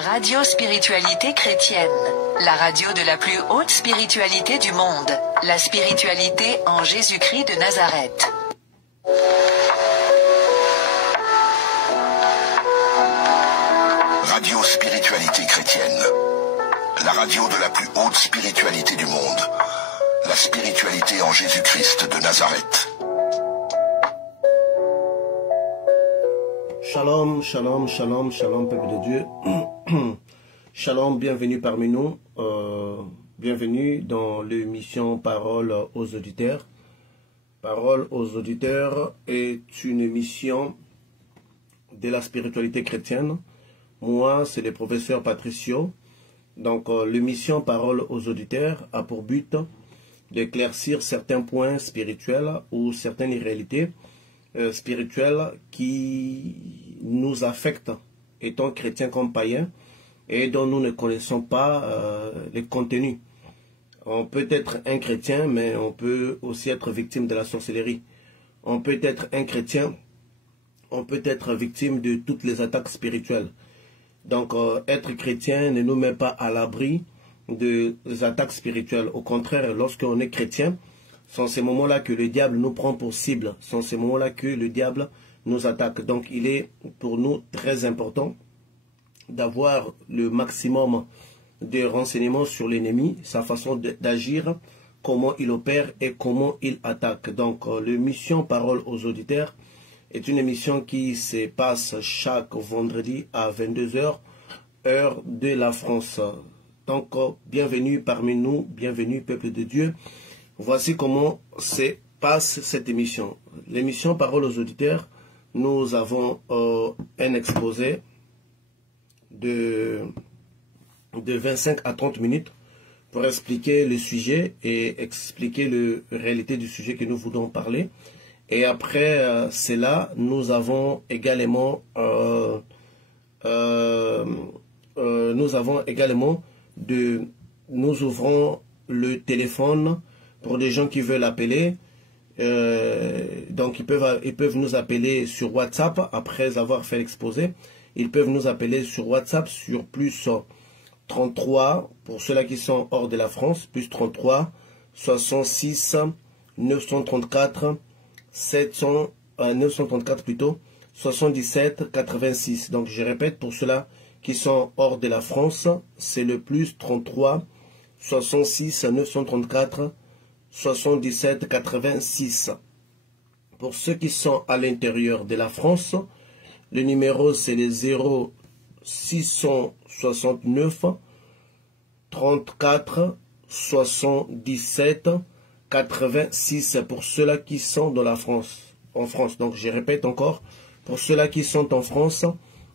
Radio Spiritualité Chrétienne, la radio de la plus haute spiritualité du monde, la spiritualité en Jésus-Christ de Nazareth. Radio Spiritualité Chrétienne, la radio de la plus haute spiritualité du monde, la spiritualité en Jésus-Christ de Nazareth. Shalom, shalom, shalom, shalom, peuple de Dieu. Shalom, bienvenue parmi nous. Bienvenue dans l'émission Parole aux auditeurs. Parole aux auditeurs est une émission de la spiritualité chrétienne. Moi, c'est le professeur Patricio. Donc, l'émission Parole aux auditeurs a pour but d'éclaircir certains points spirituels ou certaines réalités spirituelles qui nous affectent étant chrétiens comme païens et dont nous ne connaissons pas les contenus. On peut être un chrétien, mais on peut aussi être victime de la sorcellerie. On peut être un chrétien, on peut être victime de toutes les attaques spirituelles. Donc, être chrétien ne nous met pas à l'abri des attaques spirituelles. Au contraire, lorsqu'on est chrétien, sont ces moments-là que le diable nous prend pour cible. Sont ces moments-là que le diable nous attaque. Donc, il est pour nous très important d'avoir le maximum de renseignements sur l'ennemi, sa façon d'agir, comment il opère et comment il attaque. Donc, l'émission Parole aux auditeurs est une émission qui se passe chaque vendredi à 22 h, heure de la France. Donc, bienvenue parmi nous, bienvenue peuple de Dieu. Voici comment se passe cette émission. L'émission Parole aux auditeurs, nous avons un exposé de 25 à 30 minutes pour expliquer le sujet et expliquer la réalité du sujet que nous voulons parler. Et après cela, nous avons également nous ouvrons le téléphone pour des gens qui veulent appeler. Donc ils peuvent nous appeler sur WhatsApp après avoir fait l'exposé. Ils peuvent nous appeler sur WhatsApp sur plus 33 pour ceux-là qui sont hors de la France, plus 33 66 934 934 plutôt 77 86. Donc je répète, pour ceux-là qui sont hors de la France, c'est le plus 33 66 934 77 86. Pour ceux qui sont à l'intérieur de la France, le numéro c'est le 0669 34 77 86 pour ceux-là qui sont dans la France, en France. Donc je répète encore, pour ceux-là qui sont en France,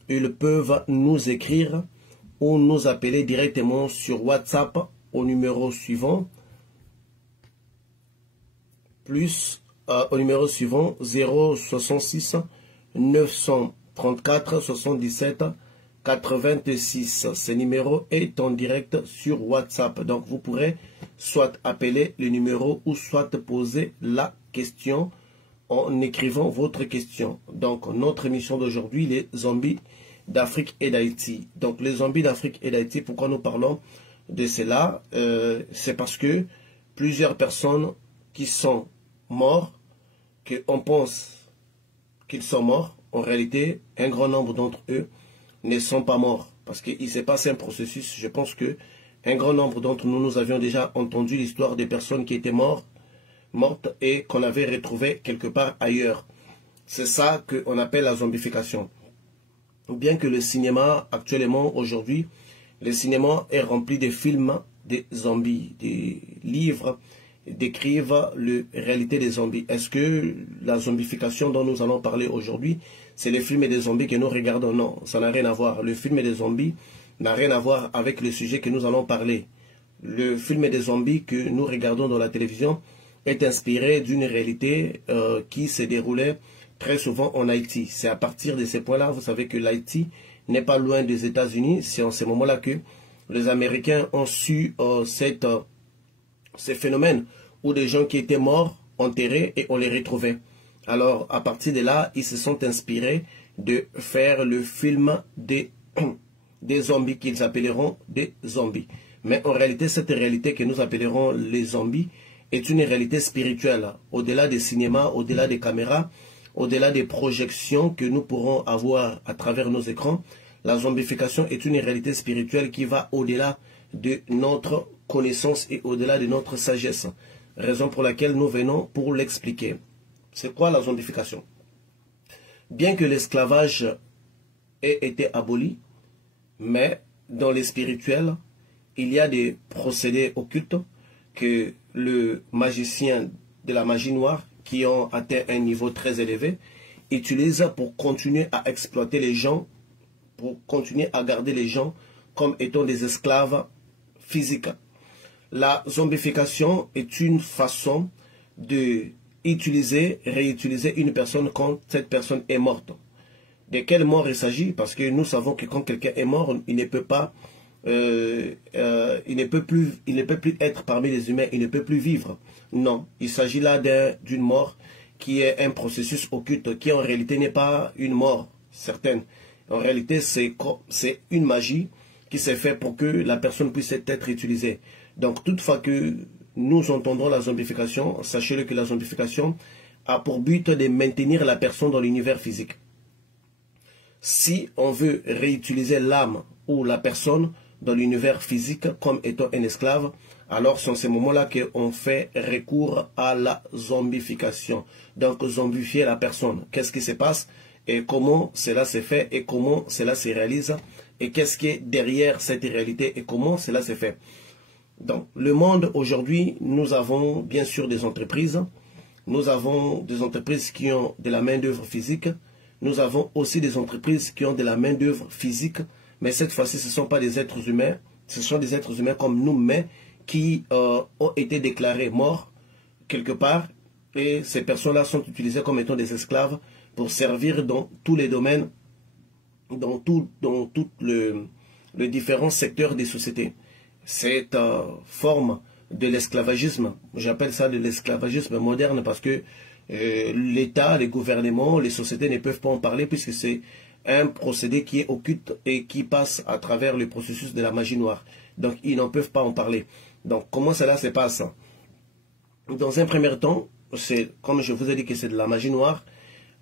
ils peuvent nous écrire ou nous appeler directement sur WhatsApp au numéro suivant, au numéro suivant 066 934 77 86. Ce numéro est en direct sur WhatsApp. Donc vous pourrez soit appeler le numéro ou soit poser la question en écrivant votre question. Donc notre émission d'aujourd'hui, les zombies d'Afrique et d'Haïti. Donc les zombies d'Afrique et d'Haïti, pourquoi nous parlons de cela? C'est parce que plusieurs personnes qui sont morts, qu'on pense qu'ils sont morts, en réalité, un grand nombre d'entre eux ne sont pas morts. Parce qu'il s'est passé un processus. Je pense que un grand nombre d'entre nous, nous avions déjà entendu l'histoire des personnes qui étaient mortes et qu'on avait retrouvées quelque part ailleurs. C'est ça qu'on appelle la zombification. Bien que le cinéma, actuellement, aujourd'hui, le cinéma est rempli de films des zombies, des livres décrivent la réalité des zombies. Est-ce que la zombification dont nous allons parler aujourd'hui, c'est le film des zombies que nous regardons? Non, ça n'a rien à voir. Le film des zombies n'a rien à voir avec le sujet que nous allons parler. Le film des zombies que nous regardons dans la télévision est inspiré d'une réalité qui se déroulait très souvent en Haïti. C'est à partir de ces points-là, vous savez que l'Haïti n'est pas loin des États-Unis. C'est en ces moments-là que les Américains ont su ces phénomènes où des gens qui étaient morts, enterrés, et on les retrouvait. Alors, à partir de là, ils se sont inspirés de faire le film des des zombies qu'ils appelleront des zombies. Mais en réalité, cette réalité que nous appellerons les zombies est une réalité spirituelle. Au-delà des cinémas, au-delà des caméras, au-delà des projections que nous pourrons avoir à travers nos écrans, la zombification est une réalité spirituelle qui va au-delà de notre connaissance et au-delà de notre sagesse. Raison pour laquelle nous venons pour l'expliquer. C'est quoi la zombification? Bien que l'esclavage ait été aboli, mais dans les spirituels, il y a des procédés occultes que le magicien de la magie noire, qui ont atteint un niveau très élevé, utilise pour continuer à exploiter les gens, pour continuer à garder les gens comme étant des esclaves physiques. La zombification est une façon de réutiliser une personne quand cette personne est morte. De quelle mort il s'agit? Parce que nous savons que quand quelqu'un est mort, il ne peut pas, il ne peut plus être parmi les humains, il ne peut plus vivre. Non, il s'agit là d'une mort qui est un processus occulte, qui en réalité n'est pas une mort certaine. En réalité, c'est une magie qui s'est faite pour que la personne puisse être utilisée. Donc, toutefois que nous entendons la zombification, sachez-le que la zombification a pour but de maintenir la personne dans l'univers physique. Si on veut réutiliser l'âme ou la personne dans l'univers physique comme étant un esclave, alors c'est en ce moment-là qu'on fait recours à la zombification. Donc, zombifier la personne. Qu'est-ce qui se passe et comment cela se fait et comment cela se réalise et qu'est-ce qui est derrière cette réalité et comment cela se fait. Dans le monde aujourd'hui, nous avons bien sûr des entreprises. Nous avons des entreprises qui ont de la main-d'œuvre physique. Nous avons aussi des entreprises qui ont de la main-d'œuvre physique. Mais cette fois-ci, ce ne sont pas des êtres humains. Ce sont des êtres humains comme nous, mais qui ont été déclarés morts quelque part. Et ces personnes-là sont utilisées comme étant des esclaves pour servir dans tous les domaines, dans tous les différents secteurs des sociétés. Cette forme de l'esclavagisme, j'appelle ça de l'esclavagisme moderne parce que l'État, les gouvernements, les sociétés ne peuvent pas en parler puisque c'est un procédé qui est occulte et qui passe à travers le processus de la magie noire. Donc, ils n'en peuvent pas en parler. Donc, comment cela se passe? Dans un premier temps, comme je vous ai dit que c'est de la magie noire,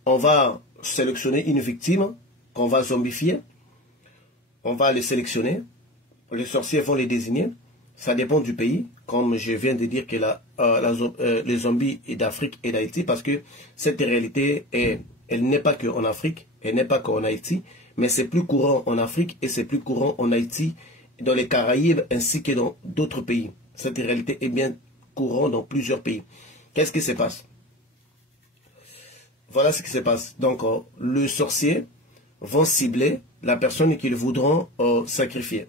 on va sélectionner une victime qu'on va zombifier. On va les sélectionner. Les sorciers vont les désigner. Ça dépend du pays. Comme je viens de dire que les zombies est d'Afrique et d'Haïti parce que cette réalité, elle n'est pas qu'en Afrique, elle n'est pas qu'en Haïti, mais c'est plus courant en Afrique et c'est plus courant en Haïti, dans les Caraïbes ainsi que dans d'autres pays. Cette réalité est bien courante dans plusieurs pays. Qu'est-ce qui se passe? Voilà ce qui se passe. Donc, le sorcier vont cibler la personne qu'ils voudront sacrifier.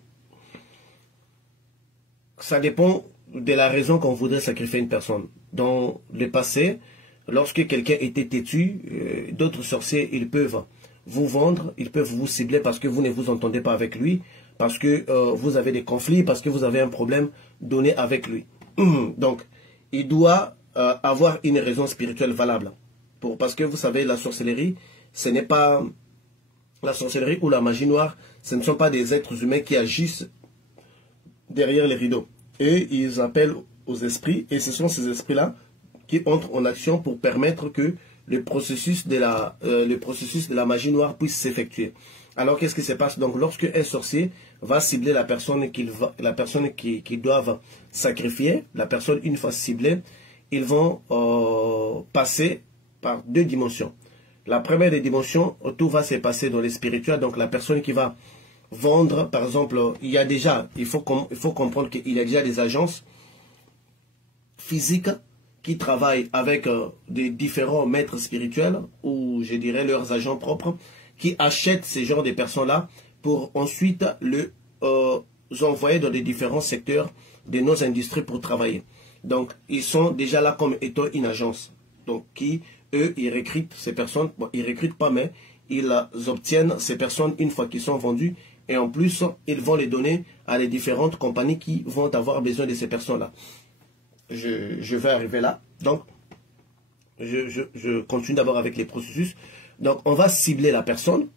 Ça dépend de la raison qu'on voudrait sacrifier une personne. Dans le passé, lorsque quelqu'un était têtu, d'autres sorciers, ils peuvent vous vendre, ils peuvent vous cibler parce que vous ne vous entendez pas avec lui, parce que vous avez des conflits, parce que vous avez un problème donné avec lui. Donc, il doit avoir une raison spirituelle valable. Parce que vous savez, la sorcellerie, ce n'est pas... La sorcellerie ou la magie noire, ce ne sont pas des êtres humains qui agissent derrière les rideaux. Et ils appellent aux esprits, et ce sont ces esprits-là qui entrent en action pour permettre que le processus de la magie noire puisse s'effectuer. Alors, qu'est-ce qui se passe? Donc, lorsque un sorcier va cibler la personne qu'ils doivent sacrifier, la personne, une fois ciblée, ils vont passer par deux dimensions. La première des dimensions, tout va se passer dans les spirituels. Donc, la personne qui va vendre, par exemple, il faut comprendre qu'il y a déjà des agences physiques qui travaillent avec des différents maîtres spirituels, ou je dirais leurs agents propres, qui achètent ces genres de personnes-là pour ensuite les envoyer dans les différents secteurs de nos industries pour travailler. Donc, ils sont déjà là comme étant une agence. Donc, eux, ils recrutent ces personnes. Bon, ils ne recrutent pas, mais ils obtiennent ces personnes une fois qu'ils sont vendus. Et en plus, ils vont les donner à les différentes compagnies qui vont avoir besoin de ces personnes-là. Je vais arriver là. Donc, je continue d'abord avec les processus. Donc, on va cibler la personne.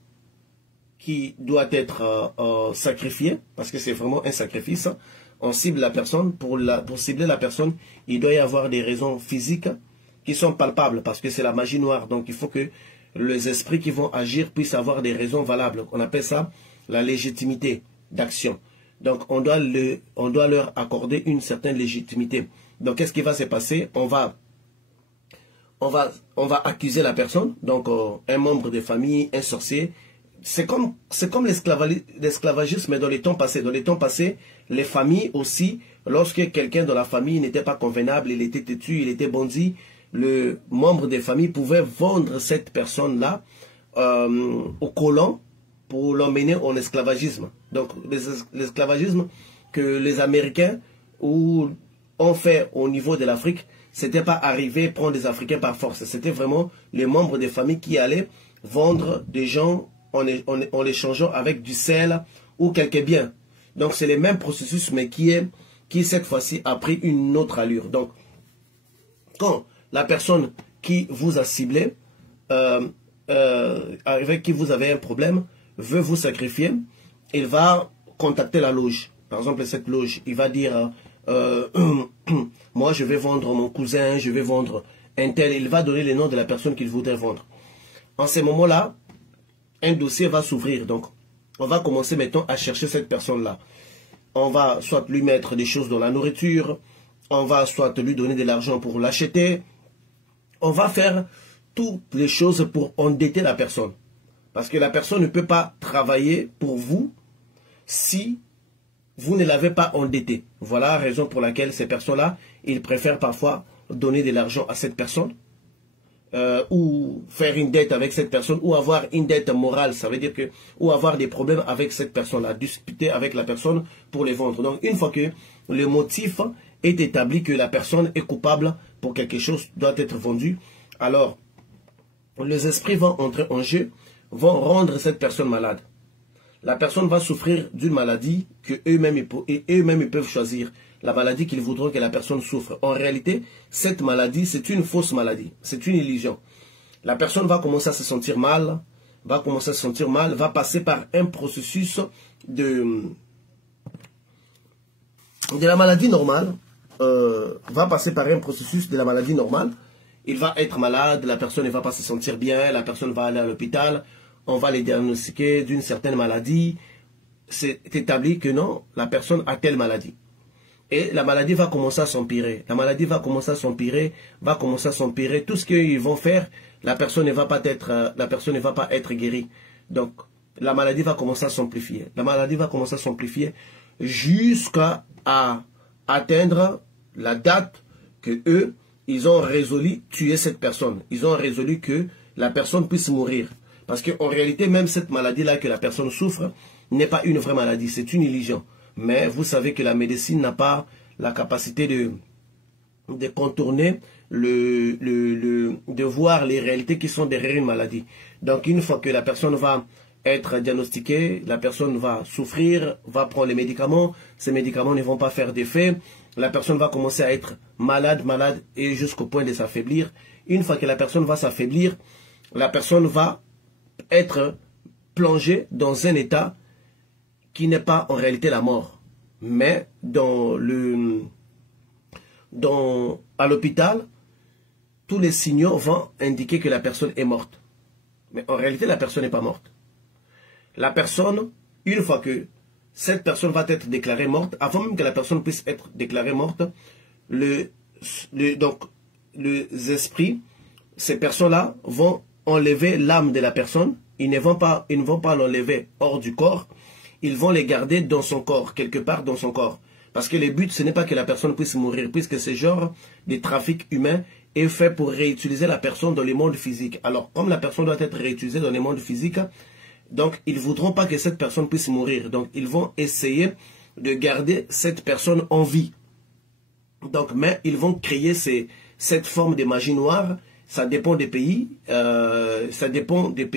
qui doit être sacrifié, parce que c'est vraiment un sacrifice. On cible la personne. Pour cibler la personne, il doit y avoir des raisons physiques qui sont palpables, parce que c'est la magie noire. Donc il faut que les esprits qui vont agir puissent avoir des raisons valables. On appelle ça la légitimité d'action. Donc on doit leur accorder une certaine légitimité. Donc qu'est-ce qui va se passer? On va accuser la personne, donc un membre de famille, un sorcier. C'est comme l'esclavagisme, mais dans les temps passés. Dans les temps passés, les familles aussi, lorsque quelqu'un dans la famille n'était pas convenable, il était têtu, il était bandit, le membre des familles pouvait vendre cette personne-là au colon pour l'emmener en esclavagisme. Donc l'esclavagisme que les Américains ont fait au niveau de l'Afrique, c'était pas arriver prendre des Africains par force. C'était vraiment les membres des familles qui allaient vendre des gens en l'échangeant avec du sel ou quelques biens. Donc c'est le même processus, mais qui cette fois-ci a pris une autre allure. Donc quand la personne qui vous a ciblé, avec qui vous avez un problème, veut vous sacrifier, il va contacter la loge. Par exemple, cette loge, il va dire moi je vais vendre mon cousin, je vais vendre un tel. Il va donner le nom de la personne qu'il voudrait vendre. En ce moment-là, un dossier va s'ouvrir. Donc, on va commencer maintenant à chercher cette personne-là. On va soit lui mettre des choses dans la nourriture, on va soit lui donner de l'argent pour l'acheter. On va faire toutes les choses pour endetter la personne. Parce que la personne ne peut pas travailler pour vous si vous ne l'avez pas endetté. Voilà la raison pour laquelle ces personnes-là, ils préfèrent parfois donner de l'argent à cette personne, ou faire une dette avec cette personne, ou avoir une dette morale, ça veut dire que, ou avoir des problèmes avec cette personne-là, discuter avec la personne pour les vendre. Donc une fois que le motif est établi, que la personne est coupable pour quelque chose doit être vendu, alors les esprits vont entrer en jeu, vont rendre cette personne malade. La personne va souffrir d'une maladie que eux-mêmes ils peuvent choisir, la maladie qu'ils voudront que la personne souffre. En réalité, cette maladie, c'est une fausse maladie, c'est une illusion. La personne va commencer à se sentir mal, va passer par un processus de la maladie normale, il va être malade, la personne ne va pas se sentir bien, la personne va aller à l'hôpital, on va les diagnostiquer d'une certaine maladie. C'est établi que non, la personne a telle maladie. Et la maladie va commencer à s'empirer. La maladie va commencer à s'empirer, Tout ce qu'ils vont faire, la personne ne va pas être guérie. Donc, la maladie va commencer à s'amplifier. Jusqu'à atteindre la date que eux, ils ont résolu tuer cette personne. Ils ont résolu que la personne puisse mourir. Parce qu'en réalité, même cette maladie-là que la personne souffre n'est pas une vraie maladie, c'est une illusion. Mais vous savez que la médecine n'a pas la capacité de contourner, de voir les réalités qui sont derrière une maladie. Donc une fois que la personne va être diagnostiquée, la personne va souffrir, va prendre les médicaments, ces médicaments ne vont pas faire d'effet, la personne va commencer à être malade, et jusqu'au point de s'affaiblir. Une fois que la personne va s'affaiblir, la personne va être plongée dans un état qui n'est pas en réalité la mort, mais à l'hôpital, tous les signaux vont indiquer que la personne est morte. Mais en réalité, la personne n'est pas morte. La personne, une fois que cette personne va être déclarée morte, avant même que la personne puisse être déclarée morte, donc les esprits, ces personnes-là vont enlever l'âme de la personne. Ils ne vont pas l'enlever hors du corps. Ils vont les garder dans son corps, quelque part dans son corps. Parce que le but, ce n'est pas que la personne puisse mourir, puisque ce genre de trafic humain est fait pour réutiliser la personne dans le monde physique. Alors, comme la personne doit être réutilisée dans le monde physique, donc ils ne voudront pas que cette personne puisse mourir. Donc, ils vont essayer de garder cette personne en vie. Donc, mais ils vont créer cette forme de magie noire. Ça dépend des pays, ça dépend des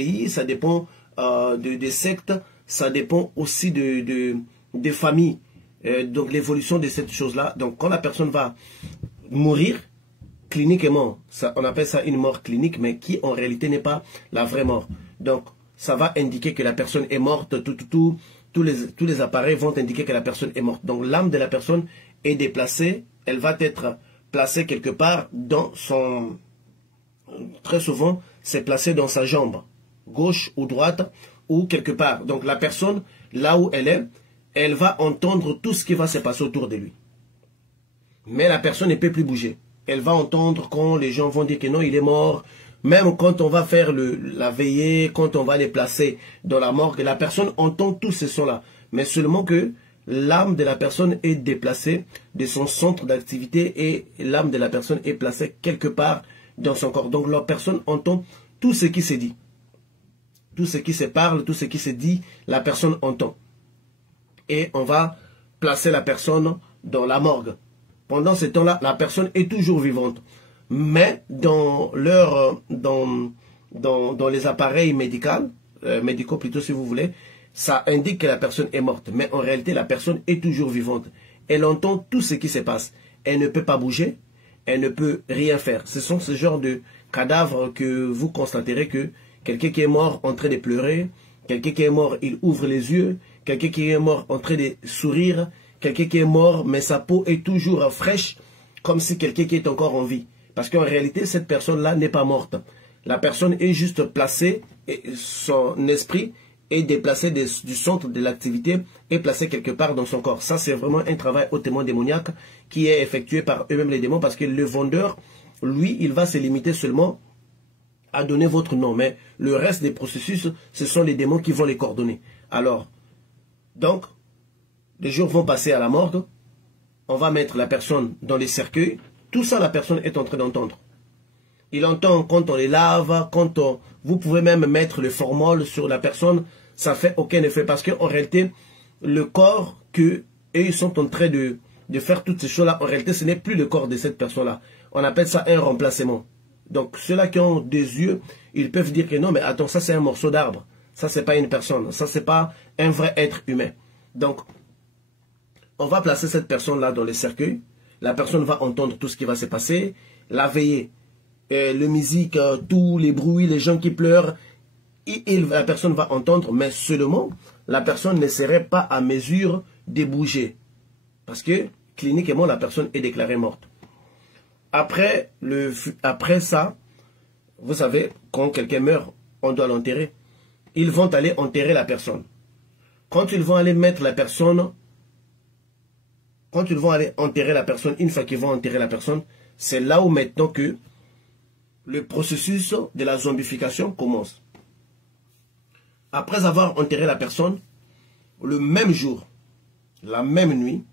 sectes, ça dépend aussi des familles. Donc l'évolution de cette chose-là. Donc quand la personne va mourir, cliniquement, on appelle ça une mort clinique, mais qui en réalité n'est pas la vraie mort. Donc ça va indiquer que la personne est morte. Tous les appareils vont indiquer que la personne est morte. Donc l'âme de la personne est déplacée. Elle va être placée quelque part dans son... Très souvent, c'est placé dans sa jambe, gauche ou droite, ou quelque part. Donc la personne, là où elle est, elle va entendre tout ce qui va se passer autour de lui. Mais la personne ne peut plus bouger. Elle va entendre quand les gens vont dire que non, il est mort. Même quand on va faire la veillée, quand on va les placer dans la morgue, la personne entend tous ces sons-là. Mais seulement que l'âme de la personne est déplacée de son centre d'activité et l'âme de la personne est placée quelque part dans son corps. Donc la personne entend tout ce qui se dit. Tout ce qui se parle, tout ce qui se dit, la personne entend. Et on va placer la personne dans la morgue. Pendant ce temps-là, la personne est toujours vivante. Mais dans les appareils médicaux plutôt si vous voulez, ça indique que la personne est morte. Mais en réalité, la personne est toujours vivante. Elle entend tout ce qui se passe. Elle ne peut pas bouger. Elle ne peut rien faire. Ce sont ce genre de cadavres que vous constaterez que quelqu'un qui est mort en train de pleurer, quelqu'un qui est mort, il ouvre les yeux, quelqu'un qui est mort en train de sourire, quelqu'un qui est mort, mais sa peau est toujours fraîche, comme si quelqu'un qui est encore en vie. Parce qu'en réalité, cette personne-là n'est pas morte. La personne est juste placée, et son esprit est déplacé du centre de l'activité et placé quelque part dans son corps. Ça, c'est vraiment un travail hautement démoniaque qui est effectué par eux-mêmes les démons, parce que le vendeur, lui, il va se limiter seulement à donner votre nom. Mais le reste des processus, ce sont les démons qui vont les coordonner. Alors, donc, les jours vont passer à la morgue. On va mettre la personne dans les cercueils. Tout ça, la personne est en train d'entendre. Il entend quand on les lave, vous pouvez même mettre le formol sur la personne, ça fait aucun effet. Parce qu'en réalité, le corps que ils sont en train de faire toutes ces choses-là, en réalité, ce n'est plus le corps de cette personne-là. On appelle ça un remplacement. Donc, ceux-là qui ont des yeux, ils peuvent dire que non, mais attends, ça c'est un morceau d'arbre. Ça, c'est pas une personne. Ça, c'est pas un vrai être humain. Donc, on va placer cette personne-là dans les cercueils. La personne va entendre tout ce qui va se passer. La veillée, le musique, tous les bruits, les gens qui pleurent. La personne va entendre, mais seulement, la personne ne serait pas à mesure de bouger. Parce que, cliniquement, la personne est déclarée morte. Après ça, vous savez, quand quelqu'un meurt, on doit l'enterrer. Ils vont aller enterrer la personne. Quand ils vont aller mettre la personne, une fois qu'ils vont enterrer la personne, c'est là où maintenant que le processus de la zombification commence. Après avoir enterré la personne, le même jour, la même nuit,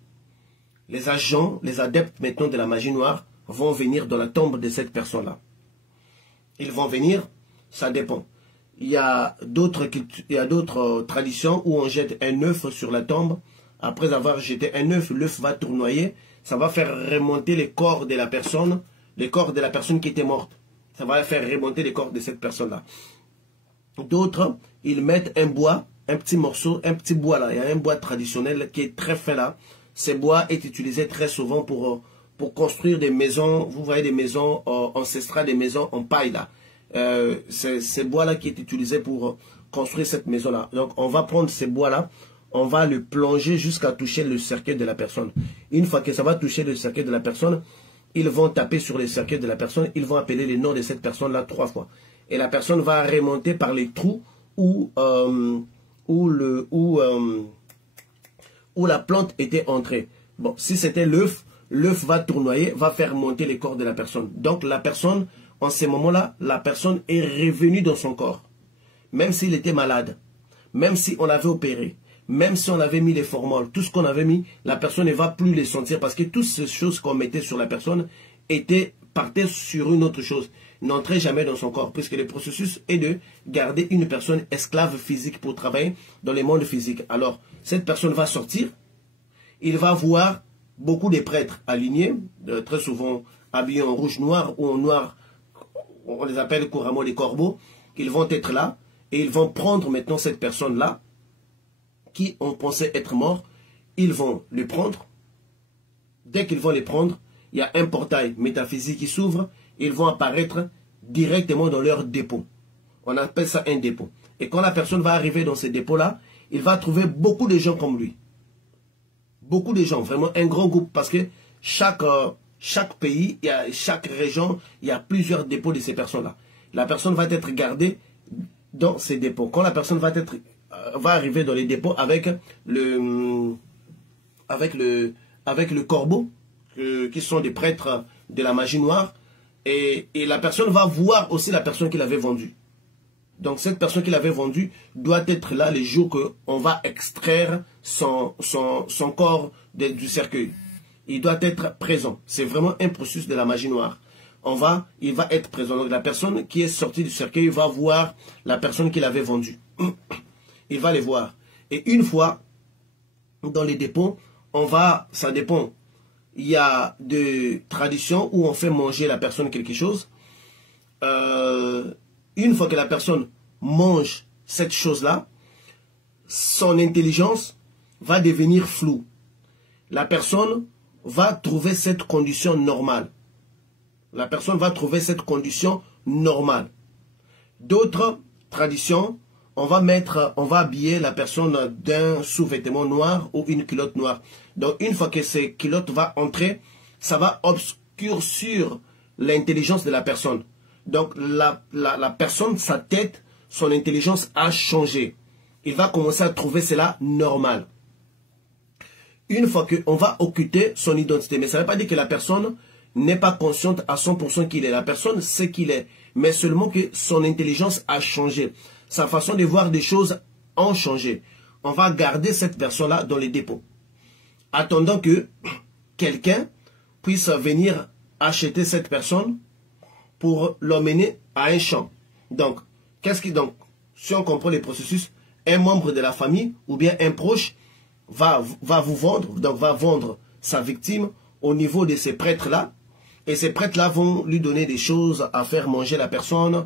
les agents, les adeptes maintenant de la magie noire vont venir dans la tombe de cette personne-là. Ils vont venir, ça dépend. Il y a d'autres traditions où on jette un œuf sur la tombe. Après avoir jeté un œuf, l'œuf va tournoyer. Ça va faire remonter les corps de la personne, les corps de la personne qui était morte. Ça va faire remonter les corps de cette personne-là. D'autres, ils mettent un bois, un petit morceau, un petit bois là. Il y a un bois traditionnel qui est très fin là. Ce bois est utilisé très souvent pour construire des maisons. Vous voyez des maisons ancestrales, des maisons en paille là. C'est ce bois là qui est utilisé pour construire cette maison là. Donc on va prendre ce bois là. On va le plonger jusqu'à toucher le cercueil de la personne. Une fois que ça va toucher le cercueil de la personne, ils vont taper sur le cercueil de la personne. Ils vont appeler le nom de cette personne-là 3 fois. Et la personne va remonter par les trous où la plante était entrée. Bon, si c'était l'œuf, l'œuf va tournoyer, va faire monter les corps de la personne. Donc la personne, en ce moment-là, la personne est revenue dans son corps. Même s'il était malade, même si on l'avait opéré, même si on avait mis les formoles, tout ce qu'on avait mis, la personne ne va plus les sentir parce que toutes ces choses qu'on mettait sur la personne partaient sur une autre chose, n'entraient jamais dans son corps, puisque le processus est de garder une personne esclave physique pour travailler dans le monde physique. Alors, cette personne va sortir, il va voir beaucoup de prêtres alignés, très souvent habillés en rouge noir ou en noir, on les appelle couramment les corbeaux, ils vont être là et ils vont prendre maintenant cette personne-là, qui on pensait être mort, ils vont le prendre. Dès qu'ils vont les prendre, il y a un portail métaphysique qui s'ouvre, ils vont apparaître directement dans leur dépôt. On appelle ça un dépôt. Et quand la personne va arriver dans ces dépôts-là, il va trouver beaucoup de gens comme lui. Beaucoup de gens, vraiment un grand groupe. Parce que chaque pays, chaque région, il y a plusieurs dépôts de ces personnes-là. La personne va être gardée dans ces dépôts. Quand la personne va arriver dans les dépôts avec le corbeau, qui sont des prêtres de la magie noire, et la personne va voir aussi la personne qui l'avait vendue. Donc cette personne qui l'avait vendue doit être là les jours qu'on va extraire son corps du cercueil. Il doit être présent. C'est vraiment un processus de la magie noire. Il va être présent. Donc la personne qui est sortie du cercueil va voir la personne qui l'avait vendue. Il va les voir. Et une fois dans les dépôts, ça dépend. Il y a des traditions où on fait manger la personne quelque chose. Une fois que la personne mange cette chose-là, son intelligence va devenir floue. La personne va trouver cette condition normale. La personne va trouver cette condition normale. D'autres traditions, on va habiller la personne d'un sous-vêtement noir ou une culotte noire. Donc une fois que cette culotte va entrer, ça va obscurcir l'intelligence de la personne. Donc la personne, sa tête, son intelligence a changé. Il va commencer à trouver cela normal. Une fois qu'on va occulter son identité. Mais ça ne veut pas dire que la personne n'est pas consciente à 100% qu'il est. La personne sait qu'il est. Mais seulement que son intelligence a changé. Sa façon de voir des choses a changé. On va garder cette personne-là dans les dépôts. Attendant que quelqu'un puisse venir acheter cette personne pour l'emmener à un champ. Donc, si on comprend les processus, un membre de la famille ou bien un proche va vous vendre, donc va vendre sa victime au niveau de ces prêtres-là. Et ces prêtres-là vont lui donner des choses à faire manger la personne,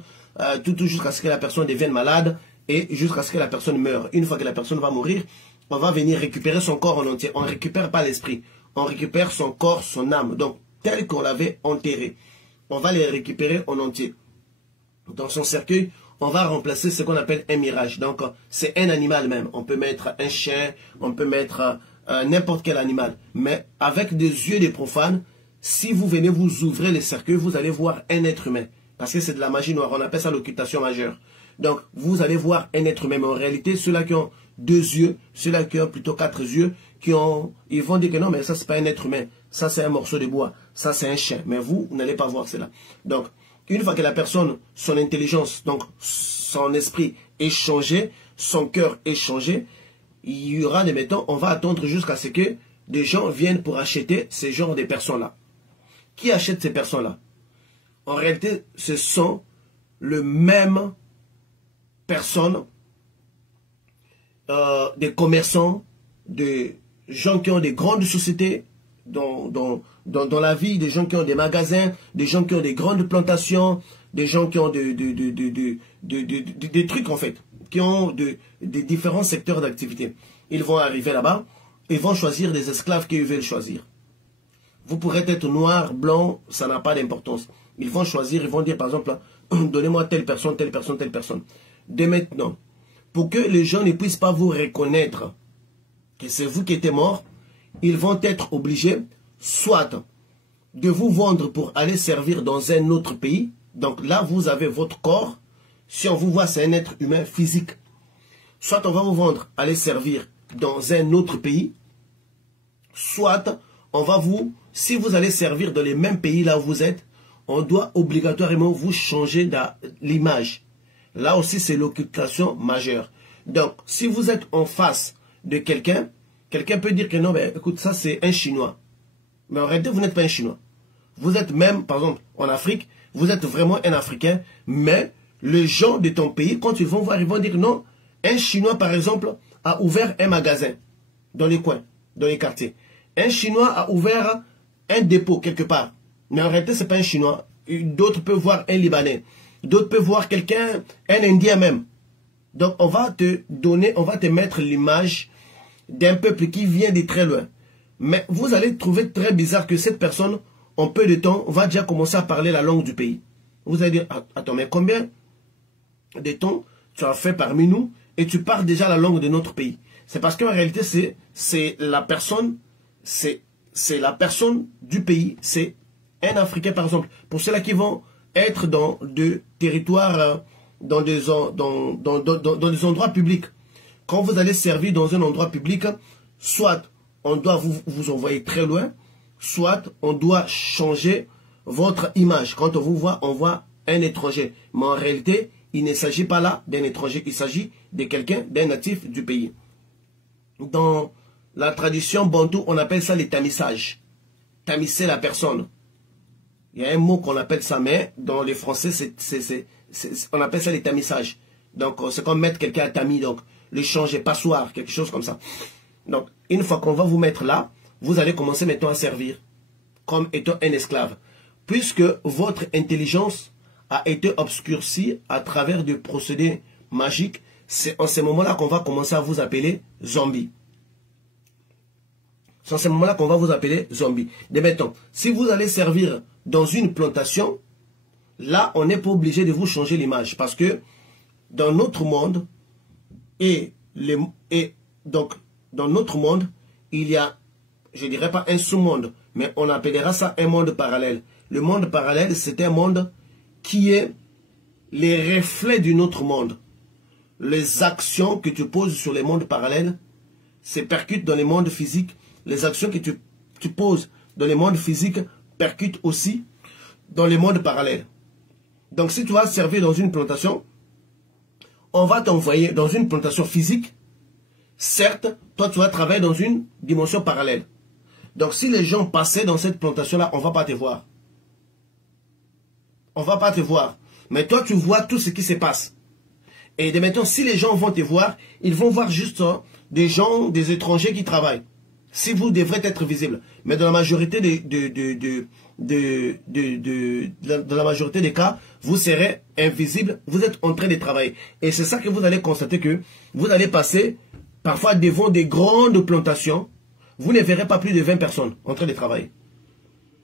tout jusqu'à ce que la personne devienne malade et jusqu'à ce que la personne meure. Une fois que la personne va mourir, on va venir récupérer son corps en entier. On ne récupère pas l'esprit, on récupère son corps, son âme. Donc, tel qu'on l'avait enterré, on va les récupérer en entier. Dans son cercueil, on va remplacer ce qu'on appelle un mirage. Donc, c'est un animal même. On peut mettre un chien, on peut mettre n'importe quel animal. Mais avec des yeux des profanes, si vous venez vous ouvrir les cercueils, vous allez voir un être humain. Parce que c'est de la magie noire. On appelle ça l'occultation majeure. Donc, vous allez voir un être humain. Mais en réalité, ceux-là qui ont 2 yeux, ceux-là qui ont plutôt 4 yeux, ils vont dire que non, mais ça, c'est pas un être humain. Ça, c'est un morceau de bois. Ça, c'est un chien. Mais vous n'allez pas voir cela. Donc, une fois que la personne, son intelligence, donc son esprit est changé, son cœur est changé, il y aura des mettons, on va attendre jusqu'à ce que des gens viennent pour acheter ces genres de personnes-là. Qui achète ces personnes-là? En réalité, ce sont les mêmes personnes, des commerçants, des gens qui ont des grandes sociétés dans la vie, des gens qui ont des magasins, des gens qui ont des grandes plantations, des gens qui ont des trucs en fait, qui ont des différents secteurs d'activité. Ils vont arriver là-bas, ils vont choisir des esclaves qu'ils veulent choisir. Vous pourrez être noir, blanc, ça n'a pas d'importance. Ils vont choisir, ils vont dire par exemple, donnez-moi telle personne, telle personne, telle personne. Dès maintenant, pour que les gens ne puissent pas vous reconnaître que c'est vous qui êtes mort, ils vont être obligés soit de vous vendre pour aller servir dans un autre pays. Donc là, vous avez votre corps. Si on vous voit, c'est un être humain physique. Soit on va vous vendre aller servir dans un autre pays. Soit on va si vous allez servir dans les mêmes pays là où vous êtes, on doit obligatoirement vous changer l'image. Là aussi, c'est l'occultation majeure. Donc, si vous êtes en face de quelqu'un, quelqu'un peut dire que non, mais écoute, ça c'est un Chinois. Mais en réalité, vous n'êtes pas un Chinois. Vous êtes même, par exemple, en Afrique, vous êtes vraiment un Africain, mais les gens de ton pays, quand ils vont voir, ils vont dire non, un Chinois, par exemple, a ouvert un magasin dans les coins, dans les quartiers. Un Chinois a ouvert un dépôt quelque part. Mais en réalité, ce n'est pas un Chinois. D'autres peuvent voir un Libanais. D'autres peuvent voir quelqu'un, un Indien même. Donc, on va te donner, on va te mettre l'image d'un peuple qui vient de très loin. Mais vous allez trouver très bizarre que cette personne, en peu de temps, va déjà commencer à parler la langue du pays. Vous allez dire, attends, mais combien de temps tu as fait parmi nous et tu parles déjà la langue de notre pays. C'est parce qu'en réalité, c'est la personne du pays, c'est un Africain par exemple. Pour ceux-là qui vont être dans des territoires, dans des endroits publics. Quand vous allez servir dans un endroit public, soit on doit vous envoyer très loin, soit on doit changer votre image. Quand on vous voit, on voit un étranger. Mais en réalité, il ne s'agit pas là d'un étranger, il s'agit de quelqu'un, d'un natif du pays. Dans la tradition bantou, on appelle ça les tamissages. Tamisser la personne. Il y a un mot qu'on appelle ça, mais dans les français, on appelle ça les tamissages. Donc, c'est comme mettre quelqu'un à tamis, donc le changer, passoire, quelque chose comme ça. Donc, une fois qu'on va vous mettre là, vous allez commencer maintenant à servir comme étant un esclave. Puisque votre intelligence a été obscurcie à travers des procédés magiques, c'est en ce moment-là qu'on va commencer à vous appeler zombie. C'est en ce moment-là qu'on va vous appeler zombie. Dès maintenant, si vous allez servir dans une plantation, là, on n'est pas obligé de vous changer l'image. Parce que dans notre monde, donc dans notre monde, il y a, je ne dirais pas un sous-monde, mais on appellera ça un monde parallèle. Le monde parallèle, c'est un monde qui est les reflets d'un autre monde. Les actions que tu poses sur les mondes parallèles se percutent dans les mondes physiques. Les actions que tu poses dans les mondes physiques percutent aussi dans les mondes parallèles. Donc si tu vas servir dans une plantation, on va t'envoyer dans une plantation physique. Certes, toi tu vas travailler dans une dimension parallèle. Donc si les gens passaient dans cette plantation-là, on ne va pas te voir. On ne va pas te voir. Mais toi tu vois tout ce qui se passe. Et de maintenant, si les gens vont te voir, ils vont voir juste des gens, des étrangers qui travaillent. Si vous devrez être visible. Mais dans la majorité dans la majorité des cas, vous serez invisible, vous êtes en train de travailler. Et c'est ça que vous allez constater que vous allez passer parfois devant des grandes plantations. Vous ne verrez pas plus de 20 personnes en train de travailler.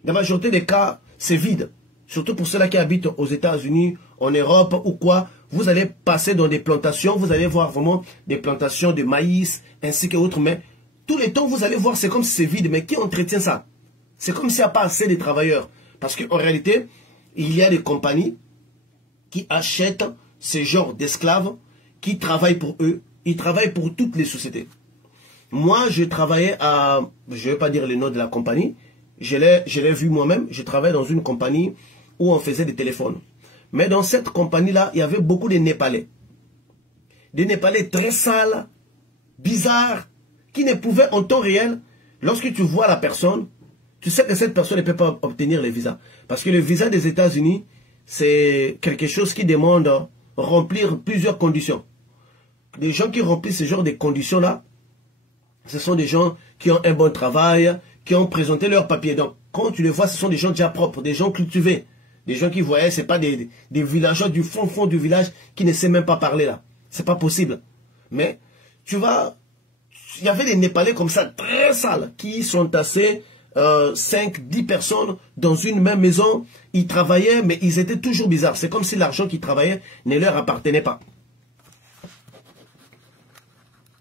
Dans la majorité des cas, c'est vide. Surtout pour ceux-là qui habitent aux États-Unis, en Europe ou quoi. Vous allez passer dans des plantations, vous allez voir vraiment des plantations de maïs ainsi que autres. Mais tout le temps, vous allez voir, c'est comme si c'est vide. Mais qui entretient ça? C'est comme s'il n'y a pas assez de travailleurs. Parce qu'en réalité, il y a des compagnies qui achètent ce genre d'esclaves qui travaillent pour eux. Ils travaillent pour toutes les sociétés. Moi, je travaillais à... Je ne vais pas dire le nom de la compagnie. Je l'ai vu moi-même. Je travaillais dans une compagnie où on faisait des téléphones. Mais dans cette compagnie-là, il y avait beaucoup de Népalais. Des Népalais très sales, bizarres, qui ne pouvaient en temps réel, lorsque tu vois la personne, tu sais que cette personne ne peut pas obtenir le visa. Parce que le visa des États-Unis, c'est quelque chose qui demande remplir plusieurs conditions. Des gens qui remplissent ce genre de conditions-là, ce sont des gens qui ont un bon travail, qui ont présenté leurs papiers. Donc, quand tu les vois, ce sont des gens déjà propres, des gens cultivés. Des gens qui voyaient, ce n'est pas des villageois du fond du village qui ne savent même pas parler là. C'est pas possible. Mais, tu vas... Il y avait des Népalais comme ça, très sales, qui sont tassés 5-10 personnes dans une même maison. Ils travaillaient, mais ils étaient toujours bizarres. C'est comme si l'argent qu'ils travaillaient ne leur appartenait pas.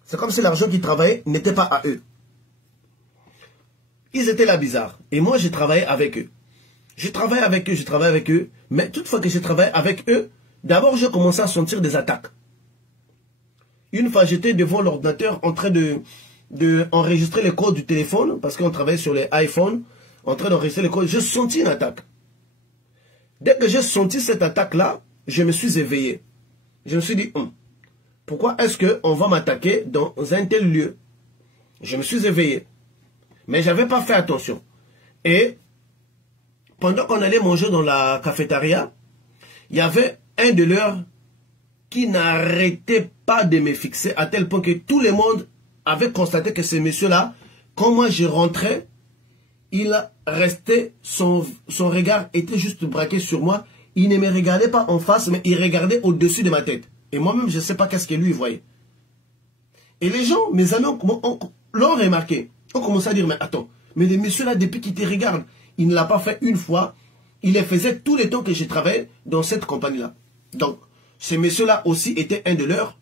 C'est comme si l'argent qu'ils travaillaient n'était pas à eux. Ils étaient là bizarres. Et moi, j'ai travaillé avec eux. Je travaille avec eux, mais toutefois que je travaille avec eux, d'abord j'ai commencé à sentir des attaques. Une fois j'étais devant l'ordinateur en train d'enregistrer les codes du téléphone, parce qu'on travaillait sur les iPhones, en train d'enregistrer les codes, j'ai senti une attaque. Dès que j'ai senti cette attaque-là, je me suis éveillé. Je me suis dit, pourquoi est-ce qu'on va m'attaquer dans un tel lieu? Je me suis éveillé. Mais je n'avais pas fait attention. Et pendant qu'on allait manger dans la cafétéria, il y avait un de leurs qui n'arrêtait pas de me fixer à tel point que tout le monde avait constaté que ce monsieur-là, quand moi je rentrais, il restait, son regard était juste braqué sur moi. Il ne me regardait pas en face, mais il regardait au-dessus de ma tête. Et moi-même, je ne sais pas qu'est-ce que lui voyait. Et les gens, mes amis, l'ont remarqué. On commençait à dire, mais attends, mais le monsieur-là, depuis qu'il te regarde, il ne l'a pas fait une fois. Il le faisait tous les temps que j'ai travaillé dans cette compagnie-là. Donc, Ce monsieur-là aussi était un de leurs.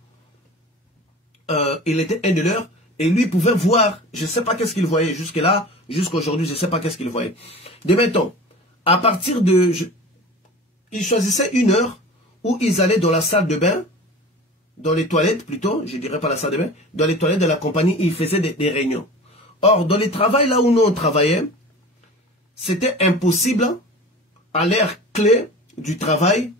Il était un de leurs. Et lui pouvait voir, je ne sais pas qu'est-ce qu'il voyait jusque-là, jusqu'aujourd'hui, je ne sais pas qu'est-ce qu'il voyait. De maintenant, à partir de... Ils choisissaient une heure où ils allaient dans la salle de bain, dans les toilettes plutôt, je dirais pas la salle de bain, dans les toilettes de la compagnie, ils faisaient des réunions. Or, dans les travails là où nous on travaillait, c'était impossible, à l'heure clé du travail,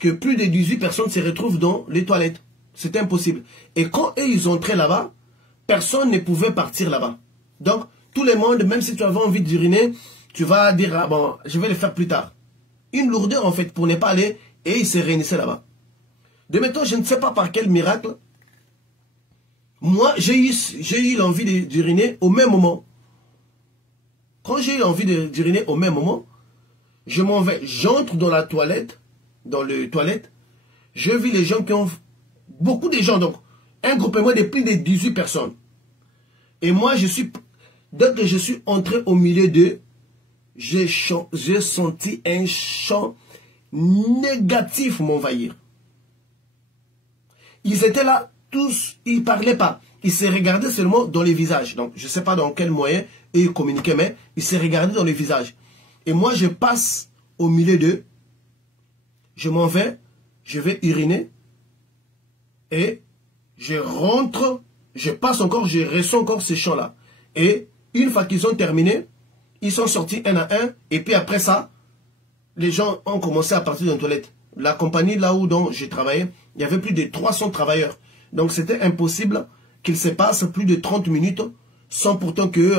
que plus de 18 personnes se retrouvent dans les toilettes. C'était impossible. Et quand eux, ils entraient là-bas, personne ne pouvait partir là-bas. Donc, tout le monde, même si tu avais envie d'uriner, tu vas dire, ah bon, je vais le faire plus tard. Une lourdeur, en fait, pour ne pas aller, et ils se réunissaient là-bas. De maintenant, je ne sais pas par quel miracle, moi, j'ai eu l'envie d'uriner au même moment. Quand j'ai eu envie d'uriner au même moment, je m'en vais, j'entre dans la toilette, je vis les gens qui ont, beaucoup de gens, donc, un groupement de plus de 18 personnes. Et moi, dès que je suis entré au milieu d'eux, j'ai senti un champ négatif m'envahir. Ils étaient là, tous, ils ne parlaient pas. Ils se regardaient seulement dans les visages. Donc, je ne sais pas dans quel moyen ils communiquaient, mais ils se regardaient dans les visages. Et moi, je passe au milieu d'eux. Je m'en vais, je vais uriner. Et je rentre, je passe encore, je ressens encore ces chants-là. Et une fois qu'ils ont terminé, ils sont sortis un à un. Et puis après ça, les gens ont commencé à partir d'une toilette. La compagnie là où dont j'ai travaillé, il y avait plus de 300 travailleurs. Donc c'était impossible qu'il se passe plus de 30 minutes sans pourtant que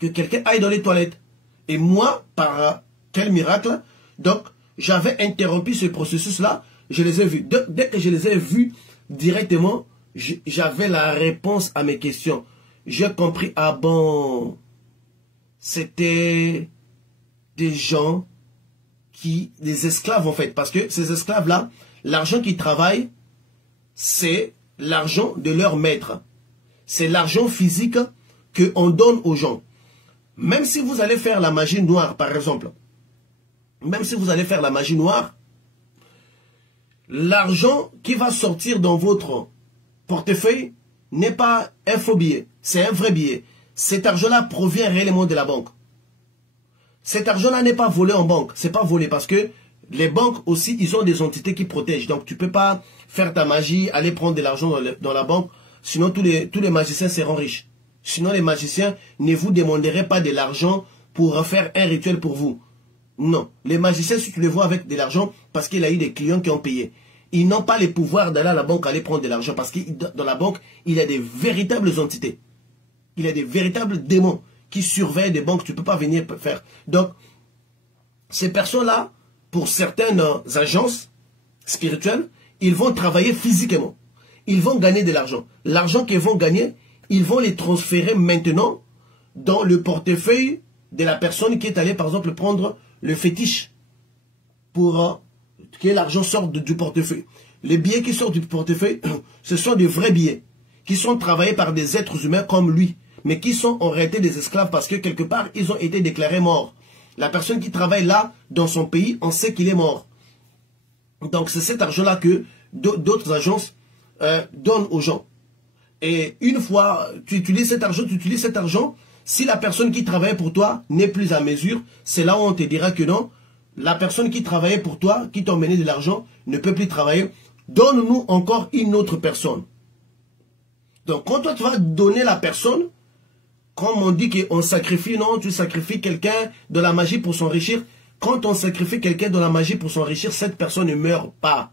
quelqu'un aille dans les toilettes. Et moi, par quel miracle, donc j'avais interrompu ce processus-là, je les ai vus. Dès que je les ai vus directement, j'avais la réponse à mes questions. J'ai compris, ah bon, c'était des gens des esclaves en fait. Parce que ces esclaves-là, l'argent qu'ils travaillent, c'est l'argent de leur maître. C'est l'argent physique qu'on donne aux gens. Même si vous allez faire la magie noire, par exemple, même si vous allez faire la magie noire, l'argent qui va sortir dans votre portefeuille n'est pas un faux billet, c'est un vrai billet. Cet argent-là provient réellement de la banque. Cet argent-là n'est pas volé en banque, c'est pas volé parce que les banques aussi, ils ont des entités qui protègent. Donc tu ne peux pas faire ta magie, aller prendre de l'argent dans la banque, sinon tous les magiciens seront riches. Sinon les magiciens ne vous demanderaient pas de l'argent pour faire un rituel pour vous. Non, les magiciens, si tu les vois avec de l'argent, parce qu'il a eu des clients qui ont payé. Ils n'ont pas le pouvoir d'aller à la banque aller prendre de l'argent parce que dans la banque, il y a des véritables entités. Il y a des véritables démons qui surveillent des banques. Tu ne peux pas venir faire. Donc, ces personnes-là, pour certaines agences spirituelles, ils vont travailler physiquement. Ils vont gagner de l'argent. L'argent qu'ils vont gagner, ils vont les transférer maintenant dans le portefeuille de la personne qui est allée, par exemple, prendre le fétiche pour que l'argent sorte du portefeuille. Les billets qui sortent du portefeuille, ce sont des vrais billets qui sont travaillés par des êtres humains comme lui, mais qui sont en réalité des esclaves parce que quelque part, ils ont été déclarés morts. La personne qui travaille là, dans son pays, on sait qu'il est mort. Donc c'est cet argent-là que d'autres agences donnent aux gens. Et une fois tu utilises cet argent, si la personne qui travaille pour toi n'est plus à mesure, c'est là où on te dira que non, la personne qui travaillait pour toi, qui t'a emmené de l'argent, ne peut plus travailler. Donne-nous encore une autre personne. Donc quand toi tu vas donner la personne, comme on dit qu'on sacrifie, non, tu sacrifies quelqu'un de la magie pour s'enrichir. Quand on sacrifie quelqu'un de la magie pour s'enrichir, cette personne ne meurt pas.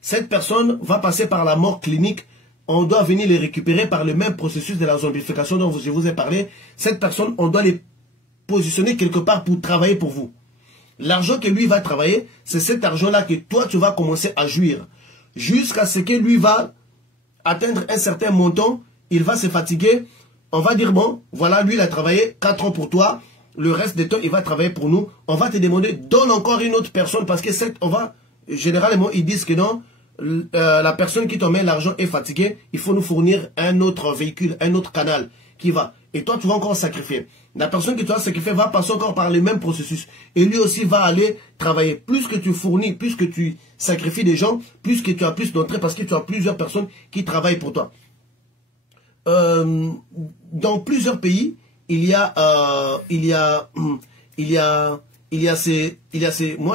Cette personne va passer par la mort clinique. On doit venir les récupérer par le même processus de la zombification dont je vous ai parlé. Cette personne, on doit les positionner quelque part pour travailler pour vous. L'argent que lui va travailler, c'est cet argent-là que toi, tu vas commencer à jouir. Jusqu'à ce que lui va atteindre un certain montant, il va se fatiguer. On va dire, bon, voilà, lui, il a travaillé 4 ans pour toi. Le reste du temps, il va travailler pour nous. On va te demander, donne encore une autre personne parce que généralement, ils disent que non, la personne qui t'emmène l'argent est fatiguée. Il faut nous fournir un autre véhicule, un autre canal. qui va. Et toi, tu vas encore sacrifier. La personne que tu vas sacrifier va passer encore par le même processus. Et lui aussi va aller travailler. Plus que tu fournis, plus que tu sacrifies des gens, plus que tu as plus d'entrée parce que tu as plusieurs personnes qui travaillent pour toi. Dans plusieurs pays, moi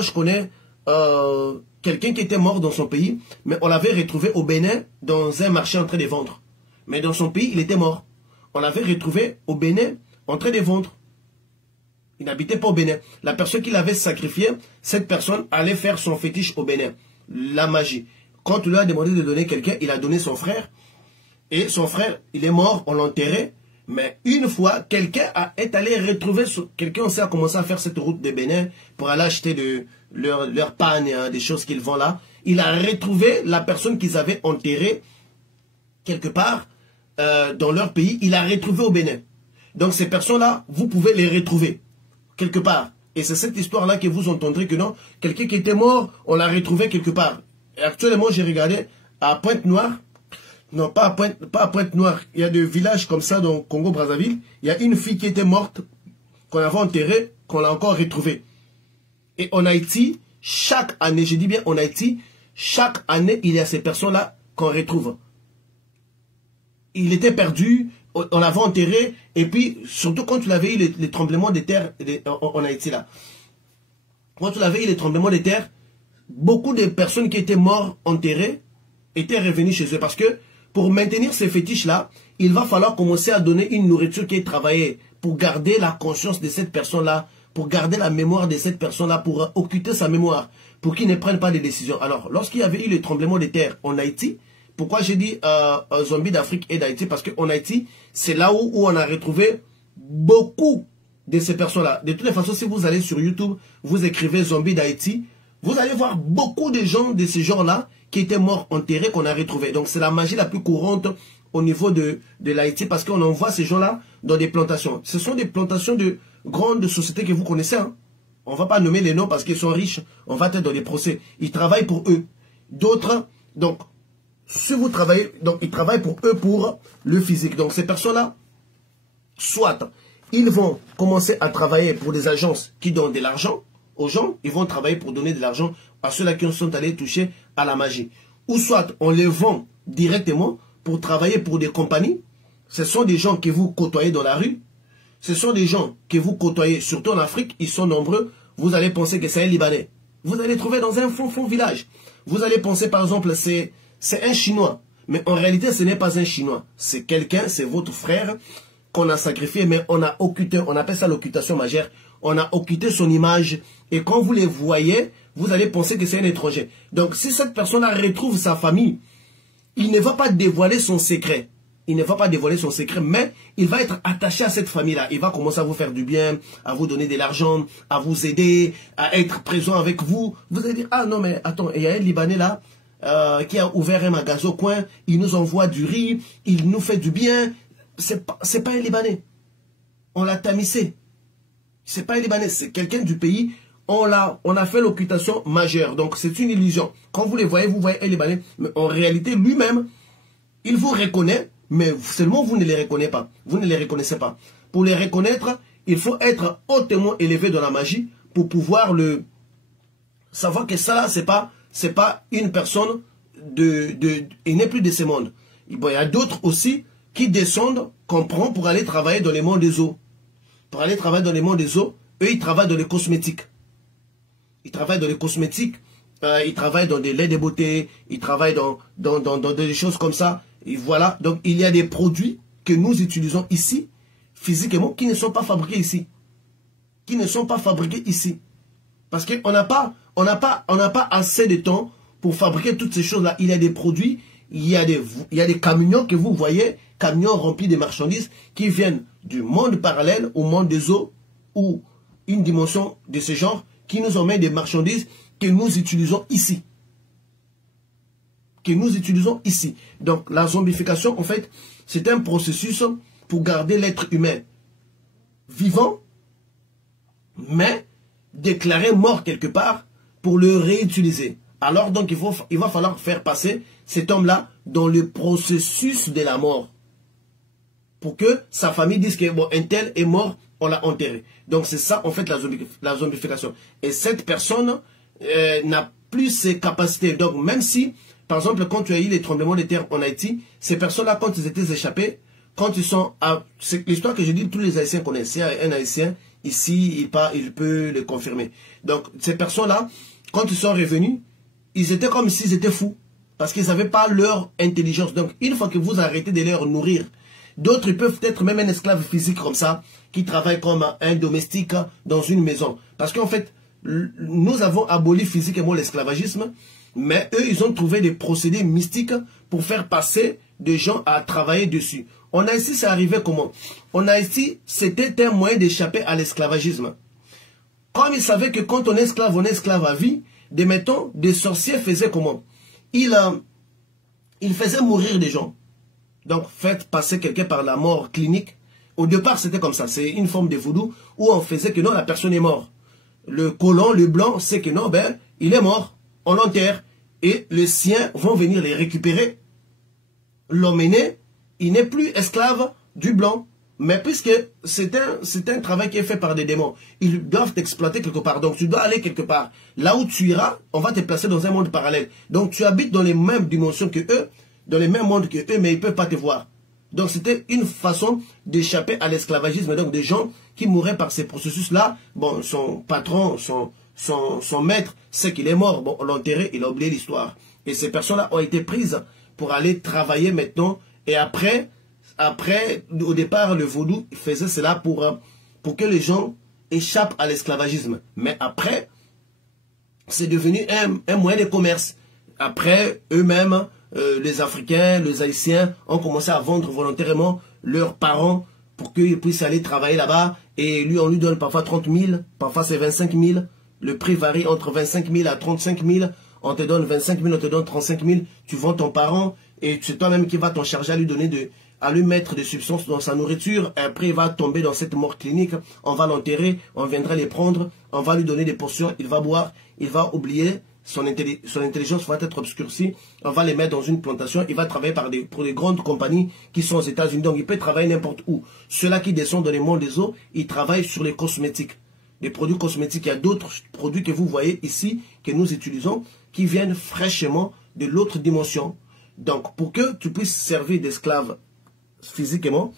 je connais quelqu'un qui était mort dans son pays, mais on l'avait retrouvé au Bénin dans un marché en train de vendre. Mais dans son pays, il était mort. On l'avait retrouvé au Bénin en train de vendre. Il n'habitait pas au Bénin. La personne qui l'avait sacrifié, cette personne allait faire son fétiche au Bénin. La magie. Quand tu lui as demandé de donner quelqu'un, il a donné son frère. Et son frère, il est mort, on l'a enterré. Mais une fois, quelqu'un est allé retrouver, quelqu'un a commencé à faire cette route de Bénin pour aller acheter leur panne, hein, des choses qu'ils vendent là. Il a retrouvé la personne qu'ils avaient enterrée quelque part dans leur pays. Il a retrouvé au Bénin. Donc ces personnes-là, vous pouvez les retrouver quelque part. Et c'est cette histoire-là que vous entendrez que non, quelqu'un qui était mort, on l'a retrouvé quelque part. Et actuellement, j'ai regardé à Pointe-Noire. Non, pas à Pointe-Noire. Il y a des villages comme ça dans Congo-Brazzaville. Il y a une fille qui était morte, qu'on avait enterrée, qu'on a encore retrouvée. Et en Haïti, chaque année, je dis bien en Haïti, chaque année, il y a ces personnes-là qu'on retrouve. Il était perdu, on l'avait enterré, et puis, surtout quand tu avais eu les tremblements de terre en Haïti, là. Quand tu avais eu les tremblements de terre, beaucoup de personnes qui étaient mortes, enterrées, étaient revenues chez eux. Parce que, pour maintenir ces fétiches-là, il va falloir commencer à donner une nourriture qui est travaillée pour garder la conscience de cette personne-là, pour garder la mémoire de cette personne-là, pour occulter sa mémoire, pour qu'il ne prenne pas de décisions. Alors, lorsqu'il y avait eu le tremblement de terre en Haïti, pourquoi j'ai dit zombies d'Afrique et d'Haïti? Parce qu'en Haïti, c'est là où on a retrouvé beaucoup de ces personnes-là. De toutes les façons, si vous allez sur YouTube, vous écrivez zombies d'Haïti, vous allez voir beaucoup de gens de ce genre-là qui étaient morts enterrés qu'on a retrouvés. Donc c'est la magie la plus courante au niveau de l'Haïti parce qu'on envoie ces gens-là dans des plantations. Ce sont des plantations de grandes sociétés que vous connaissez. Hein. On ne va pas nommer les noms parce qu'ils sont riches. On va être dans les procès. Ils travaillent pour eux. D'autres, donc, si vous travaillez, donc ils travaillent pour eux pour le physique. Donc ces personnes-là, soit ils vont commencer à travailler pour des agences qui donnent de l'argent aux gens, ils vont travailler pour donner de l'argent à ceux-là qui sont allés toucher à la magie. Ou soit on les vend directement pour travailler pour des compagnies. Ce sont des gens que vous côtoyez dans la rue. Ce sont des gens que vous côtoyez, surtout en Afrique, ils sont nombreux. Vous allez penser que c'est un Libanais. Vous allez trouver dans un fond village. Vous allez penser par exemple c'est un Chinois. Mais en réalité ce n'est pas un Chinois. C'est quelqu'un, c'est votre frère qu'on a sacrifié, mais on a occulté, on appelle ça l'occultation majeure. On a occulté son image et quand vous les voyez, vous allez penser que c'est un étranger. Donc si cette personne-là retrouve sa famille, il ne va pas dévoiler son secret. Il ne va pas dévoiler son secret, mais il va être attaché à cette famille-là. Il va commencer à vous faire du bien, à vous donner de l'argent, à vous aider, à être présent avec vous. Vous allez dire, ah non mais attends, il y a un Libanais là qui a ouvert un magasin au coin, il nous envoie du riz, il nous fait du bien. C'est pas un Libanais. On l'a tamissé. C'est pas un Libanais, c'est quelqu'un du pays. On a fait l'occultation majeure. Donc c'est une illusion. Quand vous les voyez, vous voyez un Libanais. Mais en réalité, lui-même, il vous reconnaît, mais seulement vous ne les reconnaissez pas. Vous ne les reconnaissez pas. Pour les reconnaître, il faut être hautement élevé dans la magie pour pouvoir savoir que ça là, c'est pas une personne il n'est plus de ce monde. Il y a d'autres aussi qui descendent, qu'on prend pour aller travailler dans les mondes des eaux. Pour aller travailler dans les mondes des eaux, eux, ils travaillent dans les cosmétiques. Ils travaillent dans les cosmétiques, ils travaillent dans des laits de beauté, ils travaillent dans des choses comme ça. Et voilà, donc il y a des produits que nous utilisons ici, physiquement, qui ne sont pas fabriqués ici. Qui ne sont pas fabriqués ici. Parce qu'on n'a pas assez de temps pour fabriquer toutes ces choses-là. Il y a des produits, il y a des camions que vous voyez, camions remplis de marchandises qui viennent du monde parallèle au monde des eaux ou une dimension de ce genre qui nous emmène des marchandises que nous utilisons ici. Que nous utilisons ici. Donc la zombification, en fait, c'est un processus pour garder l'être humain vivant, mais déclaré mort quelque part pour le réutiliser. Alors donc il va falloir faire passer cet homme-là dans le processus de la mort. pour que sa famille dise que bon, un tel est mort, on l'a enterré. Donc c'est ça en fait la zombification. Et cette personne n'a plus ses capacités. Donc même si, par exemple, quand tu as eu les tremblements de terre en Haïti, ces personnes-là, quand ils étaient échappés, quand ils sont à... C'est l'histoire que je dis, tous les Haïtiens connaissent. Un Haïtien, ici, il peut le confirmer. Donc ces personnes-là, quand ils sont revenus, ils étaient comme s'ils étaient fous. Parce qu'ils n'avaient pas leur intelligence. Donc une fois que vous arrêtez de leur nourrir, d'autres peuvent être même un esclave physique comme ça, qui travaille comme un domestique dans une maison. Parce qu'en fait, nous avons aboli physiquement l'esclavagisme, mais eux, ils ont trouvé des procédés mystiques pour faire passer des gens à travailler dessus. En Haïti, c'est arrivé comment? En Haïti, c'était un moyen d'échapper à l'esclavagisme. Comme ils savaient que quand on est esclave à vie, des sorciers faisaient comment? Ils faisaient mourir des gens. Donc, faites passer quelqu'un par la mort clinique. Au départ, c'était comme ça. C'est une forme de voodoo où on faisait que non, la personne est morte. Le colon, le blanc, c'est que non, ben, il est mort. On l'enterre. Et les siens vont venir les récupérer. L'emmener. Il n'est plus esclave du blanc. Mais puisque c'est un travail qui est fait par des démons, ils doivent t'exploiter quelque part. Donc tu dois aller quelque part. Là où tu iras, on va te placer dans un monde parallèle. Donc tu habites dans les mêmes dimensions que eux, dans les mêmes mondes que eux, mais ils ne peuvent pas te voir. Donc c'était une façon d'échapper à l'esclavagisme. Donc des gens qui mouraient par ces processus-là, bon, son patron, son maître sait qu'il est mort. Bon, on l'a enterré, il a oublié l'histoire. Et ces personnes-là ont été prises pour aller travailler maintenant. Et après, au départ, le vaudou faisait cela pour que les gens échappent à l'esclavagisme. Mais après, c'est devenu un moyen de commerce. Après, eux-mêmes, les Africains, les Haïtiens ont commencé à vendre volontairement leurs parents pour qu'ils puissent aller travailler là-bas. Et lui, on lui donne parfois 30 000, parfois c'est 25 000. Le prix varie entre 25 000 à 35 000. On te donne 25 000, on te donne 35 000. Tu vends ton parent et c'est toi-même qui vas t'en charger à lui mettre des substances dans sa nourriture. Après, il va tomber dans cette mort clinique. On va l'enterrer, on viendra les prendre, on va lui donner des potions, il va boire, il va oublier. Son intelligence va être obscurcie. On va les mettre dans une plantation. Il va travailler pour des grandes compagnies qui sont aux États-Unis. Donc, il peut travailler n'importe où. Ceux-là qui descendent dans les mondes des eaux, ils travaillent sur les cosmétiques. Les produits cosmétiques, il y a d'autres produits que vous voyez ici, que nous utilisons, qui viennent fraîchement de l'autre dimension. Donc, pour que tu puisses servir d'esclave physiquement,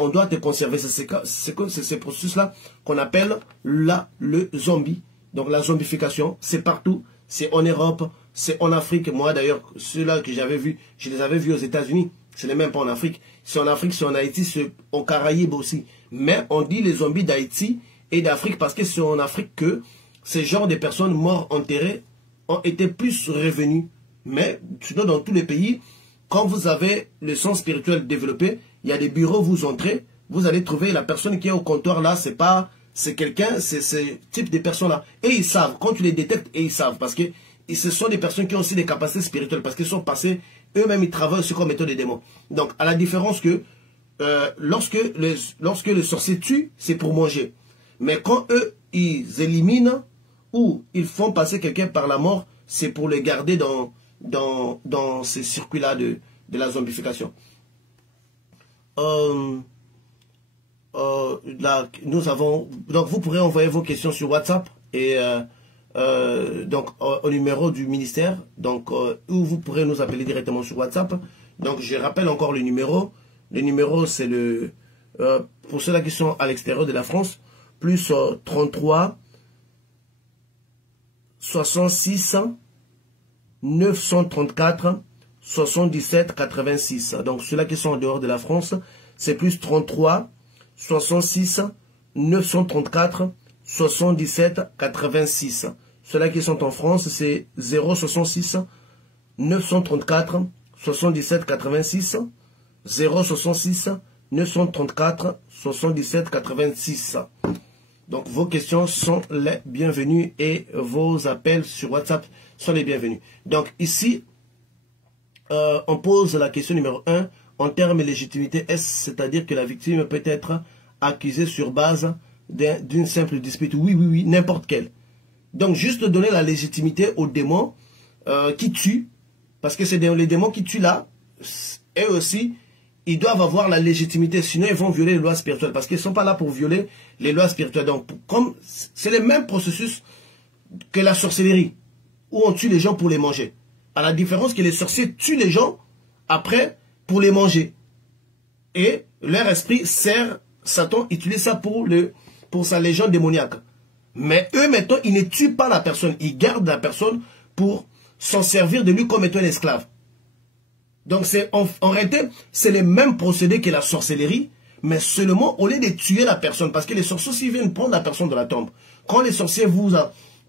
on doit te conserver. C'est ces processus-là qu'on appelle le zombie. Donc, la zombification, c'est partout. C'est en Europe, c'est en Afrique. Moi, d'ailleurs, ceux-là que j'avais vus, je les avais vus aux États-Unis. Ce n'est même pas en Afrique. C'est en Afrique, c'est en Haïti, c'est aux Caraïbes aussi. Mais on dit les zombies d'Haïti et d'Afrique parce que c'est en Afrique que ces genres de personnes mortes enterrées ont été plus revenus. Mais sinon, dans tous les pays, quand vous avez le sens spirituel développé, il y a des bureaux, vous entrez, vous allez trouver la personne qui est au comptoir là, c'est quelqu'un, c'est ce type de personnes-là. Et ils savent, quand tu les détectes, et ils savent, parce que ce sont des personnes qui ont aussi des capacités spirituelles, parce qu'ils sont passés, eux-mêmes, ils travaillent aussi comme étant des démons. Donc, à la différence que, lorsque le sorcier tue, c'est pour manger. Mais quand eux, ils éliminent, ou ils font passer quelqu'un par la mort, c'est pour le garder dans ces circuits-là de la zombification. Nous avons, donc vous pourrez envoyer vos questions sur WhatsApp et donc au numéro du ministère, donc ou vous pourrez nous appeler directement sur WhatsApp. Donc je rappelle encore le numéro. Le numéro c'est pour ceux-là qui sont à l'extérieur de la France, plus 33 66 934 77 86. Donc ceux-là qui sont en dehors de la France, c'est plus 33 66 934 77 86. Ceux-là qui sont en France, c'est 066 934 77 86. 066 934 77 86. Donc vos questions sont les bienvenues et vos appels sur WhatsApp sont les bienvenus. Donc ici, on pose la question numéro 1. En termes de légitimité, c'est-à-dire que la victime peut être accusée sur base d'une simple dispute? Oui, n'importe quelle. Donc juste donner la légitimité aux démons qui tuent, parce que c'est les démons qui tuent là, eux aussi, ils doivent avoir la légitimité, sinon ils vont violer les lois spirituelles, parce qu'ils ne sont pas là pour violer les lois spirituelles. Donc, comme c'est le même processus que la sorcellerie, où on tue les gens pour les manger. À la différence que les sorciers tuent les gens après pour les manger. Et leur esprit sert, Satan utilise ça pour sa légion démoniaque. Mais eux, maintenant, ils ne tuent pas la personne, ils gardent la personne pour s'en servir de lui comme étant un esclave. Donc, en réalité, c'est le même procédé que la sorcellerie, mais seulement au lieu de tuer la personne, parce que les sorciers aussi viennent prendre la personne de la tombe. Quand les sorciers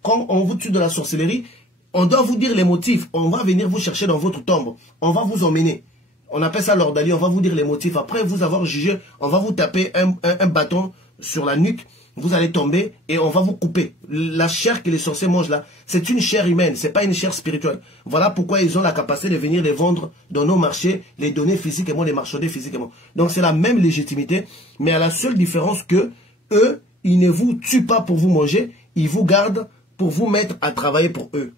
quand on vous tue de la sorcellerie, on doit vous dire les motifs. On va venir vous chercher dans votre tombe. On va vous emmener. On appelle ça l'ordalie. On va vous dire les motifs. Après vous avoir jugé, on va vous taper un bâton sur la nuque. Vous allez tomber et on va vous couper. La chair que les sorciers mangent là, c'est une chair humaine. C'est pas une chair spirituelle. Voilà pourquoi ils ont la capacité de venir les vendre dans nos marchés, les donner physiquement, les marchander physiquement. Donc c'est la même légitimité, mais à la seule différence que eux, ils ne vous tuent pas pour vous manger, ils vous gardent pour vous mettre à travailler pour eux.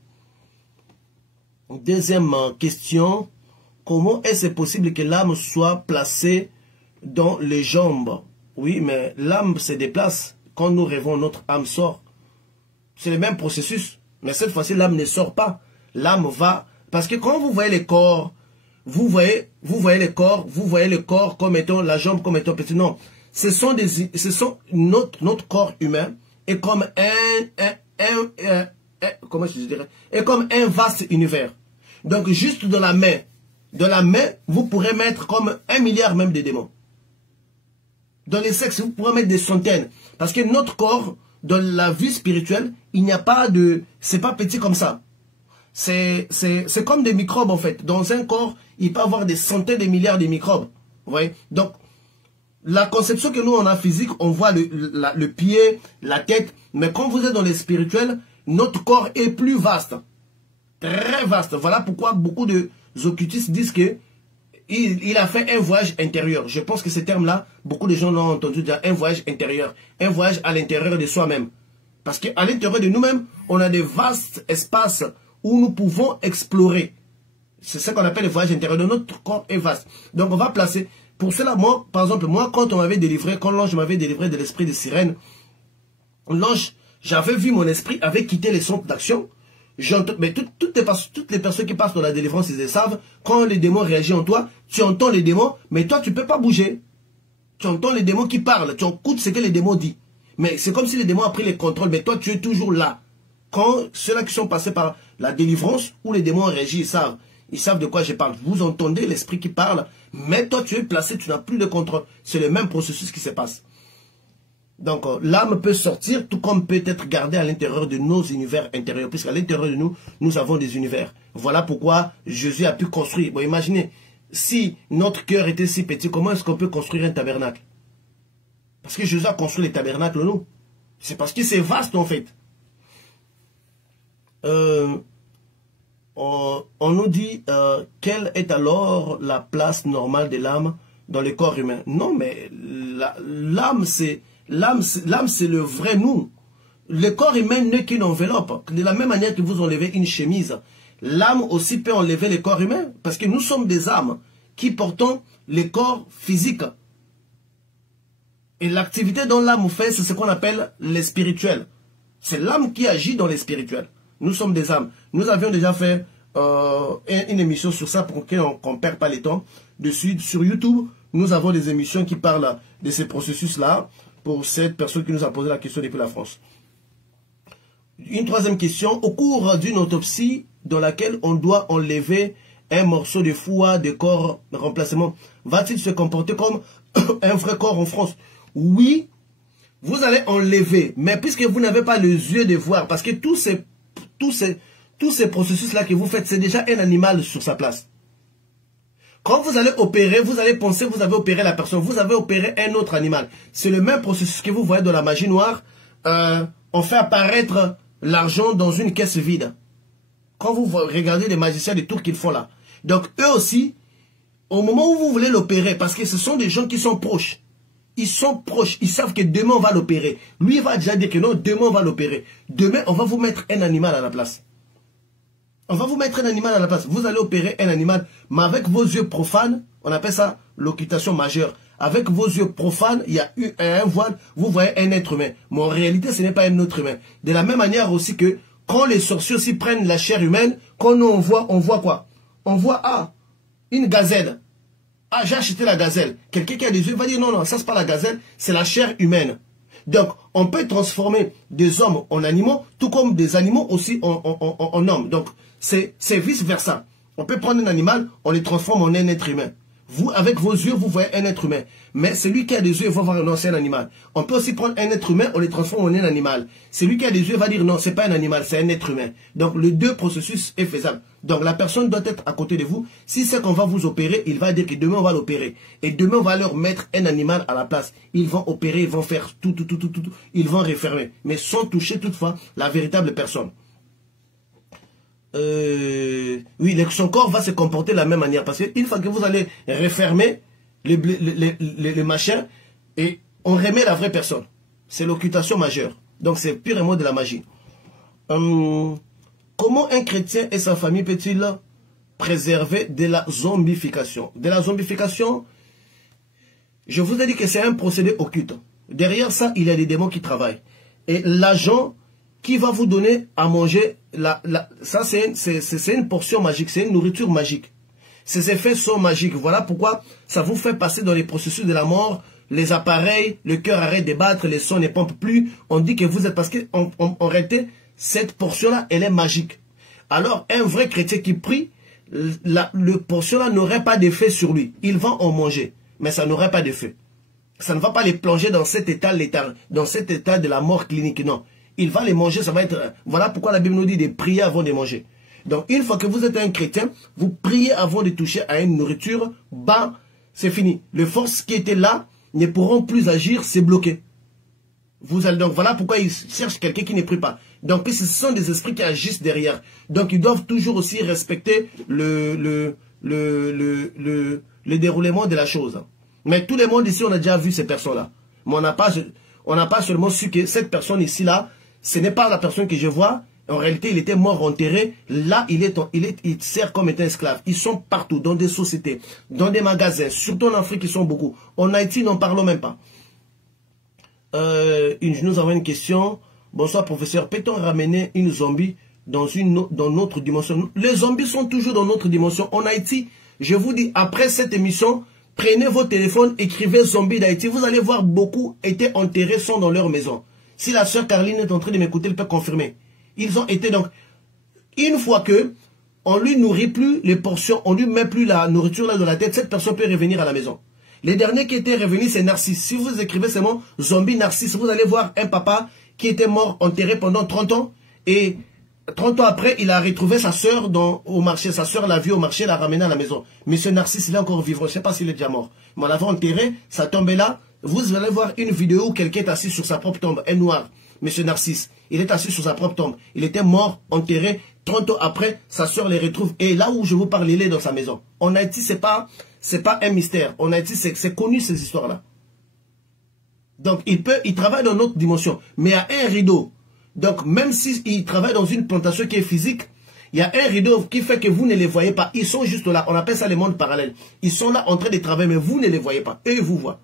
Deuxième question, comment est-ce possible que l'âme soit placée dans les jambes? Oui, mais l'âme se déplace. Quand nous rêvons, notre âme sort. C'est le même processus. Mais cette fois-ci, l'âme ne sort pas. L'âme va... Parce que quand vous voyez les corps, vous voyez le corps comme étant la jambe, comme étant petit. Non, ce sont notre corps humain est comme comment je dirais, est comme un vaste univers. Donc juste dans la main, vous pourrez mettre comme 1 milliard même de démons. Dans les sexes, vous pourrez mettre des centaines. Parce que notre corps, dans la vie spirituelle, il n'y a pas de... C'est pas petit comme ça. C'est comme des microbes en fait. Dans un corps, il peut y avoir des centaines de milliards de microbes. Vous voyez? Donc, la conception que nous on a physique, on voit le pied, la tête. Mais quand vous êtes dans les spirituels, notre corps est plus vaste. Très vaste. Voilà pourquoi beaucoup de occultistes disent que il a fait un voyage intérieur. Je pense que ce terme-là, beaucoup de gens l'ont entendu dire, un voyage intérieur. Un voyage à l'intérieur de soi-même. Parce qu'à l'intérieur de nous-mêmes, on a des vastes espaces où nous pouvons explorer. C'est ça qu'on appelle le voyage intérieur. De notre corps est vaste. Donc on va placer... Pour cela, moi, par exemple, moi, quand on m'avait délivré, quand l'ange m'avait délivré de l'esprit de sirène, l'ange, j'avais vu mon esprit avait quitté les centres d'action. Mais toutes les personnes qui passent dans la délivrance, ils le savent, quand les démons réagissent en toi, tu entends les démons, mais toi, tu ne peux pas bouger. Tu entends les démons qui parlent, tu écoutes ce que les démons disent. Mais c'est comme si les démons ont pris les contrôles, mais toi, tu es toujours là. Quand ceux-là qui sont passés par la délivrance, où les démons réagissent, ils savent de quoi je parle. Vous entendez l'esprit qui parle, mais toi, tu es placé, tu n'as plus de contrôle. C'est le même processus qui se passe. Donc, l'âme peut sortir, tout comme peut être gardée à l'intérieur de nos univers intérieurs. Puisqu'à l'intérieur de nous, nous avons des univers. Voilà pourquoi Jésus a pu construire. Bon, imaginez, si notre cœur était si petit, comment est-ce qu'on peut construire un tabernacle? Parce que Jésus a construit les tabernacles, nous. C'est parce que c'est vaste, en fait. On nous dit, quelle est alors la place normale de l'âme dans le corps humain? Non, mais l'âme, c'est le vrai nous. Le corps humain n'est qu'une enveloppe. De la même manière que vous enlevez une chemise, l'âme aussi peut enlever le corps humain. Parce que nous sommes des âmes qui portons le corps physique. Et l'activité dont l'âme fait, c'est ce qu'on appelle les spirituels. C'est l'âme qui agit dans les spirituels. Nous sommes des âmes. Nous avions déjà fait une émission sur ça pour qu'on ne perd pas le temps. Dessus, sur YouTube, nous avons des émissions qui parlent de ces processus-là pour cette personne qui nous a posé la question depuis la France. Une troisième question. Au cours d'une autopsie dans laquelle on doit enlever un morceau de foie, de corps de remplacement, va-t-il se comporter comme un vrai corps en France? Oui, vous allez enlever, mais puisque vous n'avez pas les yeux de voir, parce que tous ces processus-là que vous faites, c'est déjà un animal sur sa place. Quand vous allez opérer, vous allez penser que vous avez opéré la personne, vous avez opéré un autre animal. C'est le même processus que vous voyez dans la magie noire. On fait apparaître l'argent dans une caisse vide. Quand vous regardez les magiciens des tours qu'ils font là. Donc eux aussi, au moment où vous voulez l'opérer, parce que ce sont des gens qui sont proches. Ils sont proches, ils savent que demain on va l'opérer. Lui il va déjà dire que non, demain on va l'opérer. Demain on va vous mettre un animal à la place. On va vous mettre un animal à la place. Vous allez opérer un animal, mais avec vos yeux profanes, on appelle ça l'occultation majeure. Avec vos yeux profanes, il y a eu un voile, vous voyez un être humain. Mais en réalité, ce n'est pas un être humain. De la même manière aussi que quand les sorciers aussi prennent la chair humaine, quand nous on voit quoi? On voit, une gazelle. Ah, j'ai acheté la gazelle. Quelqu'un qui a des yeux va dire non, ça c'est pas la gazelle, c'est la chair humaine. Donc, on peut transformer des hommes en animaux, tout comme des animaux aussi en hommes. Donc, c'est vice-versa. On peut prendre un animal, on les transforme en un être humain. Vous, avec vos yeux, vous voyez un être humain. Mais celui qui a des yeux va voir non, c'est un animal. On peut aussi prendre un être humain, on les transforme en un animal. Celui qui a des yeux va dire non, c'est pas un animal, c'est un être humain. Donc, le deux processus est faisable. Donc, la personne doit être à côté de vous. Si c'est qu'on va vous opérer, il va dire que demain, on va l'opérer. Et demain, on va leur mettre un animal à la place. Ils vont opérer, ils vont faire tout. Ils vont refermer. Mais sans toucher toutefois la véritable personne. Oui, son corps va se comporter de la même manière. Parce qu'une fois que vous allez refermer les machins, et on remet la vraie personne. C'est l'occultation majeure. Donc c'est purement de la magie. Comment un chrétien et sa famille peut-il préserver de la zombification? De la zombification, je vous ai dit que c'est un procédé occulte. Derrière ça, il y a des démons qui travaillent. Et l'agent qui va vous donner à manger, ça c'est une portion magique, c'est une nourriture magique. Ces effets sont magiques. Voilà pourquoi ça vous fait passer dans les processus de la mort, les appareils, le cœur arrête de battre, les sons ne pompent plus. On dit que vous êtes, parce qu'en réalité, cette portion-là, elle est magique. Alors, un vrai chrétien qui prie, le portion-là n'aurait pas d'effet sur lui. Il va en manger, mais ça n'aurait pas d'effet. Ça ne va pas les plonger dans cet état létal, dans cet état de la mort clinique, non. Il va les manger, ça va être... Voilà pourquoi la Bible nous dit de prier avant de manger. Donc, une fois que vous êtes un chrétien, vous priez avant de toucher à une nourriture, c'est fini. Les forces qui étaient là ne pourront plus agir, c'est bloqué. Donc, voilà pourquoi ils cherchent quelqu'un qui ne prie pas. Donc, ce sont des esprits qui agissent derrière. Donc, ils doivent toujours aussi respecter le déroulement de la chose. Mais tout le monde ici, on a déjà vu ces personnes-là. Mais on n'a pas seulement su que cette personne ici-là, ce n'est pas la personne que je vois. En réalité, il était mort enterré. Là, il sert comme étant esclave. Ils sont partout, dans des sociétés, dans des magasins. Surtout en Afrique, ils sont beaucoup. En Haïti, n'en parlons même pas. Nous avons une question. Bonsoir, professeur. Peut-on ramener une zombie dans notre dimension? Les zombies sont toujours dans notre dimension. En Haïti, je vous dis, après cette émission, prenez vos téléphones, écrivez zombie d'Haïti. Vous allez voir, beaucoup étaient enterrés, sont dans leur maison. Si la sœur Caroline est en train de m'écouter, elle peut confirmer. Ils ont été donc, une fois que on lui nourrit plus les portions, on lui met plus la nourriture là dans la tête, cette personne peut revenir à la maison. Les derniers qui étaient revenus, c'est Narcisse. Si vous écrivez seulement zombie Narcisse, vous allez voir un papa qui était mort, enterré pendant 30 ans. Et 30 ans après, il a retrouvé sa sœur au marché. Sa sœur l'a vu au marché, l'a ramené à la maison. Monsieur Narcisse, il est encore vivant. Je ne sais pas s'il est déjà mort. Mais on l'avait enterré, ça tombait là. Vous allez voir une vidéo où quelqu'un est assis sur sa propre tombe, un noir. Monsieur Narcisse, il est assis sur sa propre tombe. Il était mort, enterré. 30 ans après, sa sœur les retrouve. Et là où je vous parle, il est dans sa maison. En Haïti, c'est pas un mystère. En Haïti, c'est connu ces histoires-là. Donc, il travaille dans notre dimension. Mais il y a un rideau. Donc, même s'il travaille dans une plantation qui est physique, il y a un rideau qui fait que vous ne les voyez pas. Ils sont juste là. On appelle ça les mondes parallèles. Ils sont là en train de travailler, mais vous ne les voyez pas. Eux, ils vous voient.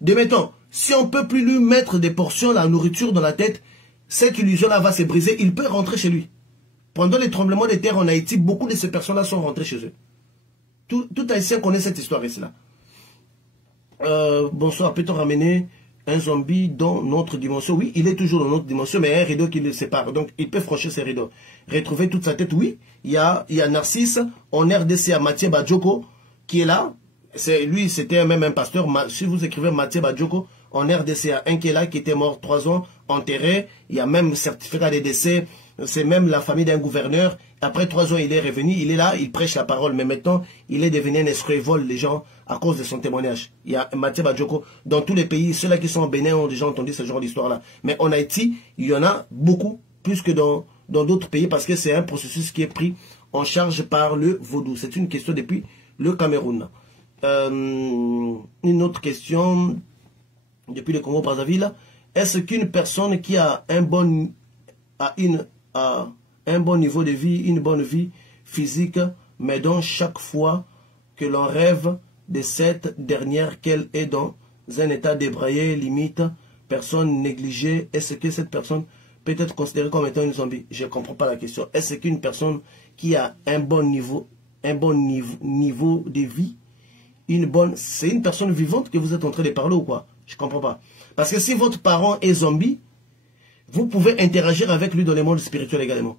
De maintenant, si on ne peut plus lui mettre des portions, la nourriture dans la tête, cette illusion-là va se briser. Il peut rentrer chez lui. Pendant les tremblements de terre en Haïti, beaucoup de ces personnes-là sont rentrées chez eux. Tout Haïtien connaît cette histoire ici-là. Bonsoir, peut-on ramener un zombie dans notre dimension? Oui, il est toujours dans notre dimension, mais il y a un rideau qui le sépare. Donc, il peut franchir ces rideaux. Retrouver toute sa tête, oui. Il y a Narcisse, en RDC, à Mathieu Badjoko, qui est là. Lui, c'était même un pasteur. Si vous écrivez Mathieu Badjoko, en RDC, il y a un qui est là, qui était mort 3 ans, enterré. Il y a même certificat de décès. C'est même la famille d'un gouverneur. Après 3 ans, il est revenu. Il est là, il prêche la parole. Mais maintenant, il est devenu un escroc. Il vole les gens à cause de son témoignage. Il y a Mathieu Badjoko. Dans tous les pays, ceux-là qui sont en Bénin ont déjà entendu ce genre d'histoire-là. Mais en Haïti, il y en a beaucoup, plus que dans d'autres pays, parce que c'est un processus qui est pris en charge par le vaudou. C'est une question depuis le Cameroun. Une autre question depuis le Congo-Brazzaville. Est-ce qu'une personne qui a un bon niveau de vie, une bonne vie physique, mais dont chaque fois que l'on rêve de cette dernière qu'elle est dans un état débraillé, limite, personne négligée. Est-ce que cette personne peut être considérée comme étant une zombie? Je ne comprends pas la question. Est-ce qu'une personne qui a un bon niveau de vie, c'est une personne vivante que vous êtes en train de parler ou quoi? Je ne comprends pas. Parce que si votre parent est zombie, vous pouvez interagir avec lui dans le monde spirituel également.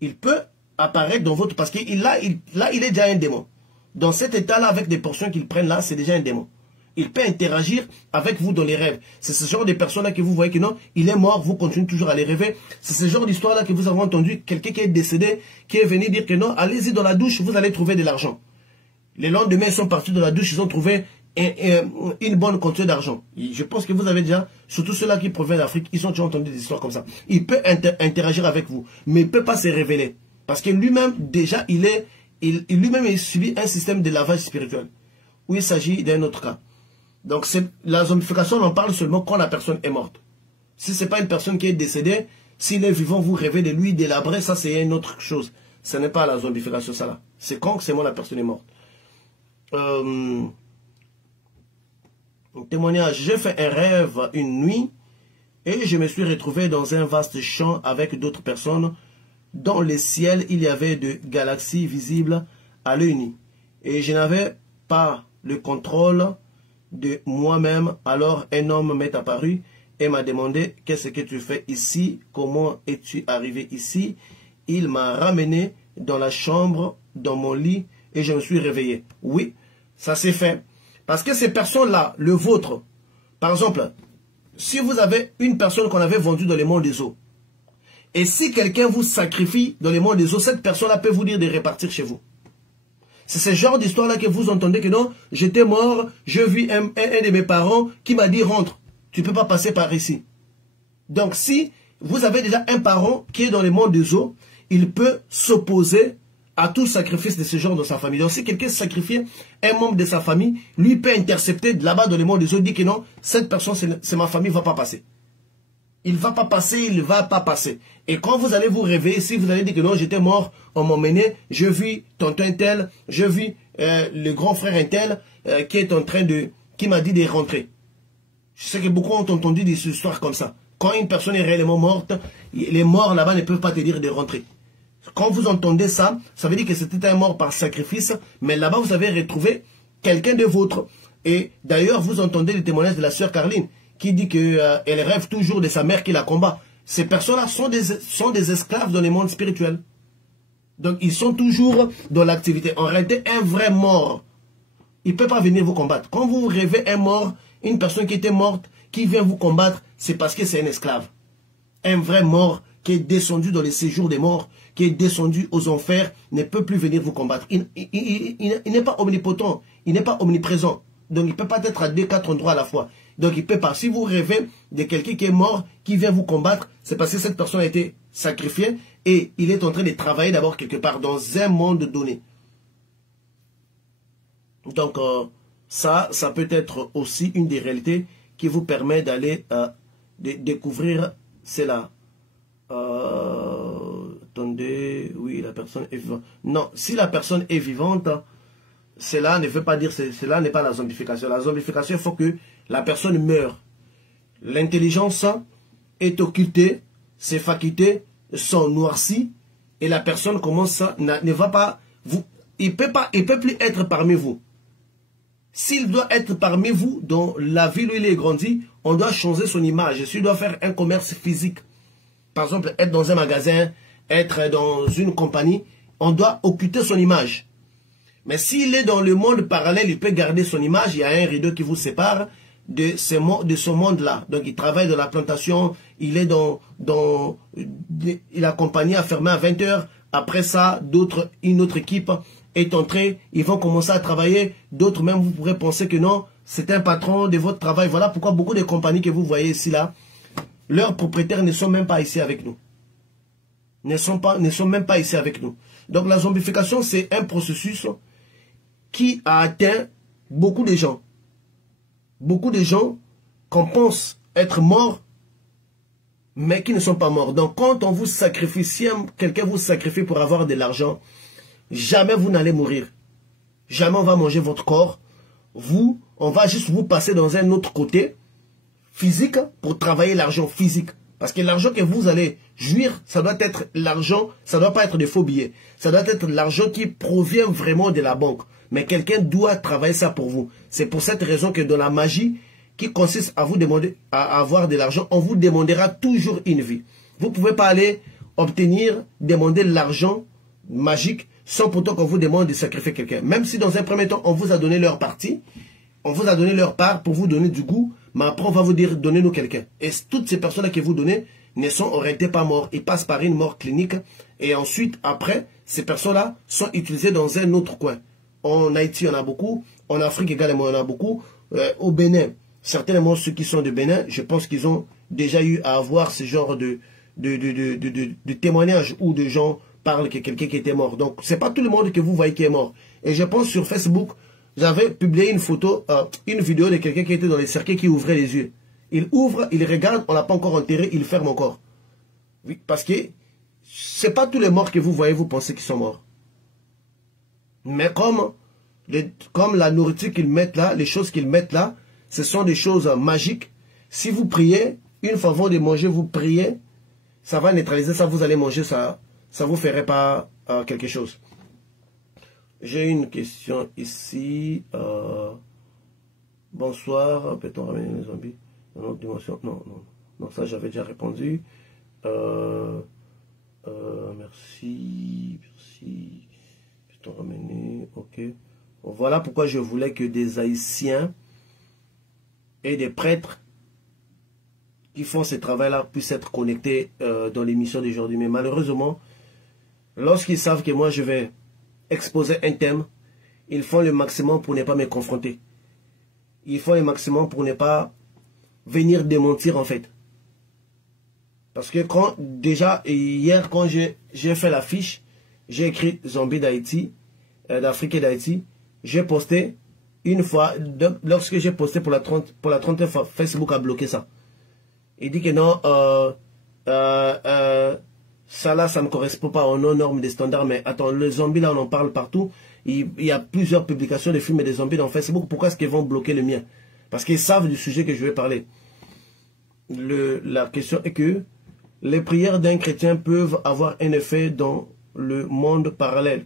Il peut apparaître dans votre... Parce qu'il là, il est déjà un démon. Dans cet état-là, avec des portions qu'il prenne là, c'est déjà un démon. Il peut interagir avec vous dans les rêves. C'est ce genre de personnes-là que vous voyez que non, il est mort, vous continuez toujours à les rêver. C'est ce genre d'histoire-là que vous avez entendu, quelqu'un qui est décédé, qui est venu dire que non, allez-y dans la douche, vous allez trouver de l'argent. Les lendemains, ils sont partis de la douche, ils ont trouvé une bonne quantité d'argent. Je pense que vous avez déjà, surtout ceux-là qui proviennent d'Afrique, ils ont déjà entendu des histoires comme ça. Il peut interagir avec vous, mais il ne peut pas se révéler. Parce que lui-même, déjà, lui-même, il subit un système de lavage spirituel, où il s'agit d'un autre cas. Donc, la zombification, on en parle seulement quand la personne est morte. Si ce n'est pas une personne qui est décédée, s'il est vivant, vous rêvez de lui délabré, ça c'est une autre chose. Ce n'est pas la zombification, ça là. C'est quand seulement la personne est morte. Témoignage, j'ai fait un rêve une nuit et je me suis retrouvé dans un vaste champ avec d'autres personnes. Dans le ciel, il y avait de galaxies visibles à l'œil nu. Et je n'avais pas le contrôle de moi-même. Alors un homme m'est apparu et m'a demandé « Qu'est-ce que tu fais ici? Comment es-tu arrivé ici ?» Il m'a ramené dans la chambre, dans mon lit, et je me suis réveillé. Oui, ça s'est fait. Parce que ces personnes-là, le vôtre, par exemple, si vous avez une personne qu'on avait vendue dans le monde des eaux, et si quelqu'un vous sacrifie dans le monde des eaux, cette personne-là peut vous dire de repartir chez vous. C'est ce genre d'histoire-là que vous entendez que non, j'étais mort, je vis un de mes parents qui m'a dit rentre, tu ne peux pas passer par ici. Donc si vous avez déjà un parent qui est dans le monde des eaux, il peut s'opposer à tout sacrifice de ce genre dans sa famille. Donc si quelqu'un sacrifie un membre de sa famille, lui peut intercepter là-bas dans le monde des eaux, dit que non, cette personne c'est ma famille, ne va pas passer. Il ne va pas passer, il ne va pas passer. Et quand vous allez vous réveiller, si vous allez dire que non, j'étais mort, on m'a emmené, je vis tonton un tel, je vis le grand frère un tel, qui est en train de, qui m'a dit de rentrer. Je sais que beaucoup ont entendu des histoires comme ça. Quand une personne est réellement morte, les morts là-bas ne peuvent pas te dire de rentrer. Quand vous entendez ça, ça veut dire que c'était un mort par sacrifice, mais là-bas vous avez retrouvé quelqu'un de vôtre. Et d'ailleurs, vous entendez les témoignages de la sœur Carline, qui dit qu'elle rêve toujours de sa mère qui la combat. Ces personnes-là sont des esclaves dans le monde spirituel. Donc, ils sont toujours dans l'activité. En réalité, un vrai mort, il ne peut pas venir vous combattre. Quand vous rêvez un mort, une personne qui était morte, qui vient vous combattre, c'est parce que c'est un esclave. Un vrai mort qui est descendu dans les séjours des morts, qui est descendu aux enfers, ne peut plus venir vous combattre. Il n'est pas omnipotent, il n'est pas omniprésent. Donc, il ne peut pas être à 2-4 endroits à la fois. Donc, il ne peut pas. Si vous rêvez de quelqu'un qui est mort, qui vient vous combattre, c'est parce que cette personne a été sacrifiée et il est en train de travailler d'abord quelque part dans un monde donné. Donc, ça peut être aussi une des réalités qui vous permet d'aller découvrir cela. Attendez, oui, la personne est vivante. Non, si la personne est vivante, cela ne veut pas dire, cela n'est pas la zombification. La zombification, il faut que la personne meure. L'intelligence est occultée, ses facultés sont noircies, et la personne commence ne va pas, il peut plus être parmi vous. S'il doit être parmi vous, dans la ville où il est grandi, on doit changer son image. S'il doit faire un commerce physique, par exemple, être dans un magasin, être dans une compagnie, on doit occulter son image. Mais s'il est dans le monde parallèle, il peut garder son image. Il y a un rideau qui vous sépare de ce monde-là. Donc, il travaille dans la plantation. Il est il a compagnie à fermer à 20 h. Après ça, une autre équipe est entrée. Ils vont commencer à travailler. D'autres même, vous pourrez penser que non, c'est un patron de votre travail. Voilà pourquoi beaucoup de compagnies que vous voyez ici, là, leurs propriétaires ne sont même pas ici avec nous. Ne sont même pas ici avec nous. Donc, la zombification, c'est un processus qui a atteint beaucoup de gens. Beaucoup de gens qu'on pense être morts, mais qui ne sont pas morts. Donc, quand on vous sacrifie, si quelqu'un vous sacrifie pour avoir de l'argent, jamais vous n'allez mourir. Jamais on va manger votre corps. Vous, on va juste vous passer dans un autre côté physique pour travailler l'argent physique. Parce que l'argent que vous allez jouir, ça doit être l'argent, ça ne doit pas être des faux billets. Ça doit être l'argent qui provient vraiment de la banque. Mais quelqu'un doit travailler ça pour vous. C'est pour cette raison que dans la magie, qui consiste à vous demander, à avoir de l'argent, on vous demandera toujours une vie. Vous ne pouvez pas aller obtenir, demander l'argent magique sans pourtant qu'on vous demande de sacrifier quelqu'un. Même si dans un premier temps, on vous a donné leur partie, on vous a donné leur part pour vous donner du goût, mais après on va vous dire, donnez-nous quelqu'un. Et toutes ces personnes-là que vous donnez ne sont en réalité pas morts. Ils passent par une mort clinique et ensuite, après, ces personnes-là sont utilisées dans un autre coin. En Haïti, il y en a beaucoup. En Afrique également, il y en a beaucoup. Au Bénin, certainement ceux qui sont de Bénin, je pense qu'ils ont déjà eu à avoir ce genre de témoignages où des gens parlent que quelqu'un qui était mort. Donc, c'est pas tout le monde que vous voyez qui est mort. Et je pense sur Facebook, j'avais publié une photo, une vidéo de quelqu'un qui était dans les cercueils qui ouvrait les yeux. Il ouvre, il regarde, on l'a pas encore enterré, il ferme encore. Oui, parce que c'est pas tous les morts que vous voyez, vous pensez qu'ils sont morts. Mais comme la nourriture qu'ils mettent là, les choses qu'ils mettent là, ce sont des choses magiques. Si vous priez, une fois avant de manger, vous priez, ça va neutraliser ça, vous allez manger ça, ça vous ferait pas quelque chose. J'ai une question ici. Bonsoir, peut-on ramener les zombies dans notre dimension? Non, non, non, ça j'avais déjà répondu. Merci, merci. Peut-on ramener? Ok. Voilà pourquoi je voulais que des Haïtiens et des prêtres qui font ce travail-là puissent être connectés dans l'émission d'aujourd'hui. Mais malheureusement, lorsqu'ils savent que moi je vais exposer un thème, ils font le maximum pour ne pas me confronter. Ils font le maximum pour ne pas venir démentir en fait. Parce que déjà hier quand j'ai fait l'affiche, j'ai écrit Zombie d'Haïti, d'Afrique et d'Haïti. J'ai posté une fois, lorsque j'ai posté pour la 30e fois, Facebook a bloqué ça. Il dit que non, ça là, ça ne correspond pas aux normes des standards. Mais attends, les zombies là, on en parle partout. Il y a plusieurs publications de films des zombies dans Facebook. Pourquoi est-ce qu'ils vont bloquer le mien? Parce qu'ils savent du sujet que je vais parler. La question est que les prières d'un chrétien peuvent avoir un effet dans le monde parallèle.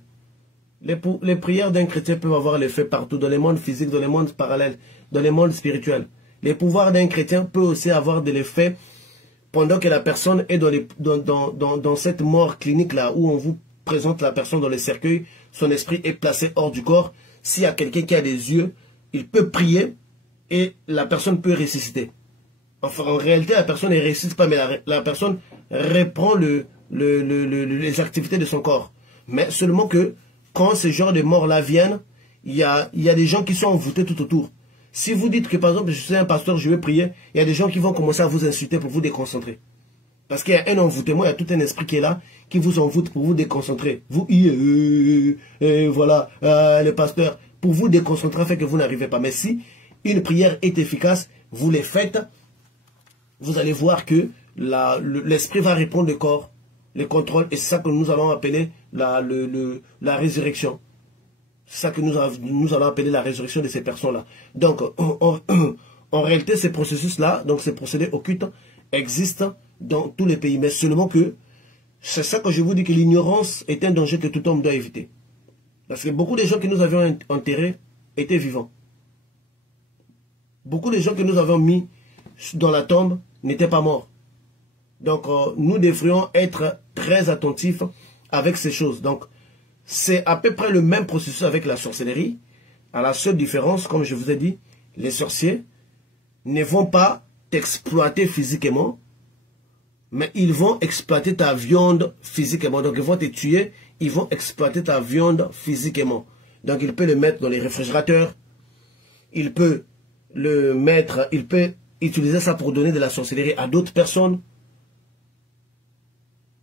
Les prières d'un chrétien peuvent avoir l'effet partout, dans les mondes physiques, dans les mondes parallèles, dans les mondes spirituels. Les pouvoirs d'un chrétien peuvent aussi avoir de l'effet pendant que la personne est dans cette mort clinique-là, où on vous présente la personne dans le cercueil, son esprit est placé hors du corps. S'il y a quelqu'un qui a des yeux, il peut prier et la personne peut ressusciter. Enfin, en réalité, la personne ne ressuscite pas, mais la personne reprend les activités de son corps. Mais seulement que quand ce genre de morts-là viennent, il y a des gens qui sont envoûtés tout autour. Si vous dites que, par exemple, je suis un pasteur, je vais prier, il y a des gens qui vont commencer à vous insulter pour vous déconcentrer. Parce qu'il y a un envoûtement, il y a tout un esprit qui est là, qui vous envoûte pour vous déconcentrer. Vous, voilà, le pasteur, pour vous déconcentrer, fait que vous n'arrivez pas. Mais si une prière est efficace, vous les faites, vous allez voir que l'esprit va répondre le corps, le contrôle, et c'est ça que nous allons appeler la résurrection. C'est ça que nous allons appeler la résurrection de ces personnes-là. Donc, en réalité, ces processus-là, donc ces procédés occultes, existent dans tous les pays. Mais seulement que, c'est ça que je vous dis que l'ignorance est un danger que tout homme doit éviter. Parce que beaucoup de gens que nous avions enterrés étaient vivants. Beaucoup de gens que nous avons mis dans la tombe n'étaient pas morts. Donc, nous devrions être très attentifs avec ces choses. Donc, c'est à peu près le même processus avec la sorcellerie. À la seule différence, comme je vous ai dit, les sorciers ne vont pas t'exploiter physiquement, mais ils vont exploiter ta viande physiquement. Donc, ils vont te tuer, ils vont exploiter ta viande physiquement. Donc, il peut le mettre dans les réfrigérateurs, il peut le mettre, il peut utiliser ça pour donner de la sorcellerie à d'autres personnes.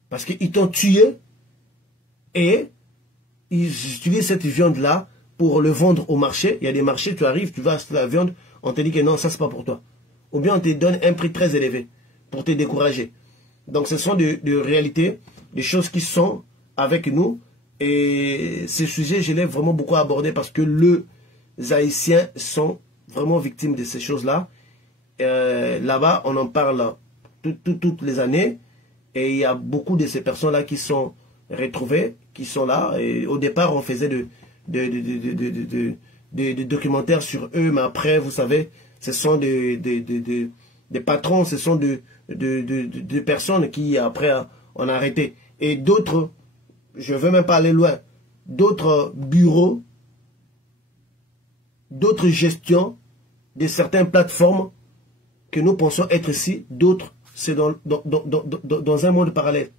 Parce qu'ils t'ont tué et ils utilisent cette viande-là pour le vendre au marché. Il y a des marchés, tu arrives, tu vas acheter la viande, on te dit que non, ça c'est pas pour toi. Ou bien on te donne un prix très élevé pour te décourager. Donc ce sont de réalités, des choses qui sont avec nous Et ce sujet, je l'ai vraiment beaucoup abordé parce que les Haïtiens sont vraiment victimes de ces choses-là. Là-bas, on en parle toutes les années. Et il y a beaucoup de ces personnes-là qui sont retrouvées, qui sont là. Et au départ, on faisait des documentaires sur eux, mais après, vous savez, ce sont des patrons, ce sont des personnes qui, après, on a arrêté. Et d'autres, je ne veux même pas aller loin, d'autres bureaux, d'autres gestions de certaines plateformes que nous pensons être ici, d'autres, c'est dans un monde parallèle.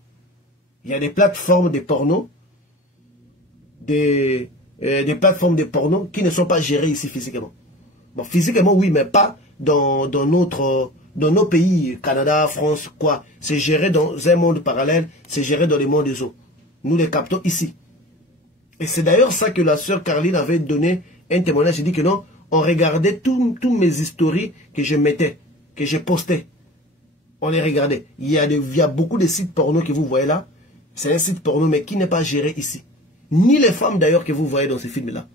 Il y a des plateformes de porno, des plateformes de porno qui ne sont pas gérées ici physiquement. Bon, physiquement, oui, mais pas dans nos pays, Canada, France, quoi. C'est géré dans un monde parallèle, c'est géré dans les mondes des eaux. Nous les captons ici. Et c'est d'ailleurs ça que la sœur Caroline avait donné un témoignage. J'ai dit que non, on regardait tous mes historiques que je mettais, que je postais. On les regardait. Il y a beaucoup de sites porno que vous voyez là. C'est un site porno, mais qui n'est pas géré ici. Ni les femmes d'ailleurs que vous voyez dans ces films-là.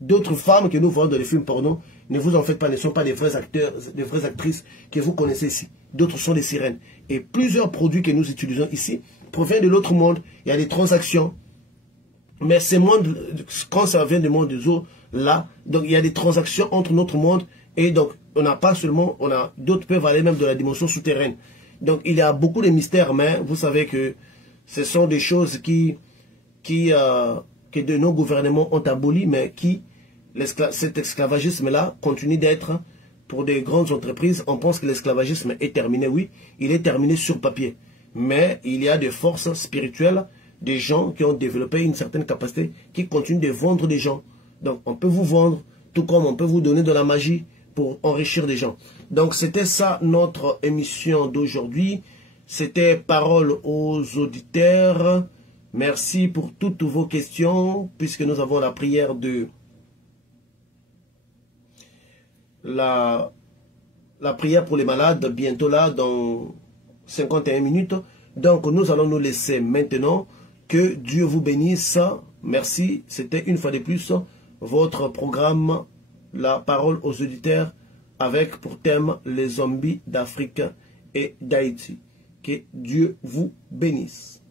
D'autres femmes que nous voyons dans les films porno, ne vous en faites pas, ne sont pas des vrais acteurs, des vraies actrices que vous connaissez ici. D'autres sont des sirènes. Et plusieurs produits que nous utilisons ici proviennent de l'autre monde. Il y a des transactions. Mais ces mondes, quand ça vient du monde des eaux, là, donc il y a des transactions entre notre monde. Et donc, on n'a pas seulement, d'autres peuvent aller même de la dimension souterraine. Donc, il y a beaucoup de mystères, mais vous savez que ce sont des choses que de nos gouvernements ont aboli, mais cet esclavagisme-là continue d'être pour des grandes entreprises. On pense que l'esclavagisme est terminé, oui, il est terminé sur papier. Mais il y a des forces spirituelles, des gens qui ont développé une certaine capacité, qui continuent de vendre des gens. Donc, on peut vous vendre, tout comme on peut vous donner de la magie pour enrichir des gens. Donc, c'était ça notre émission d'aujourd'hui. C'était Parole aux auditeurs. Merci pour toutes vos questions, puisque nous avons la prière de la prière pour les malades, bientôt là, dans 51 minutes. Donc, nous allons nous laisser maintenant. Que Dieu vous bénisse. Merci. C'était une fois de plus votre programme, la parole aux auditeurs, avec pour thème les zombies d'Afrique et d'Haïti. Que Dieu vous bénisse.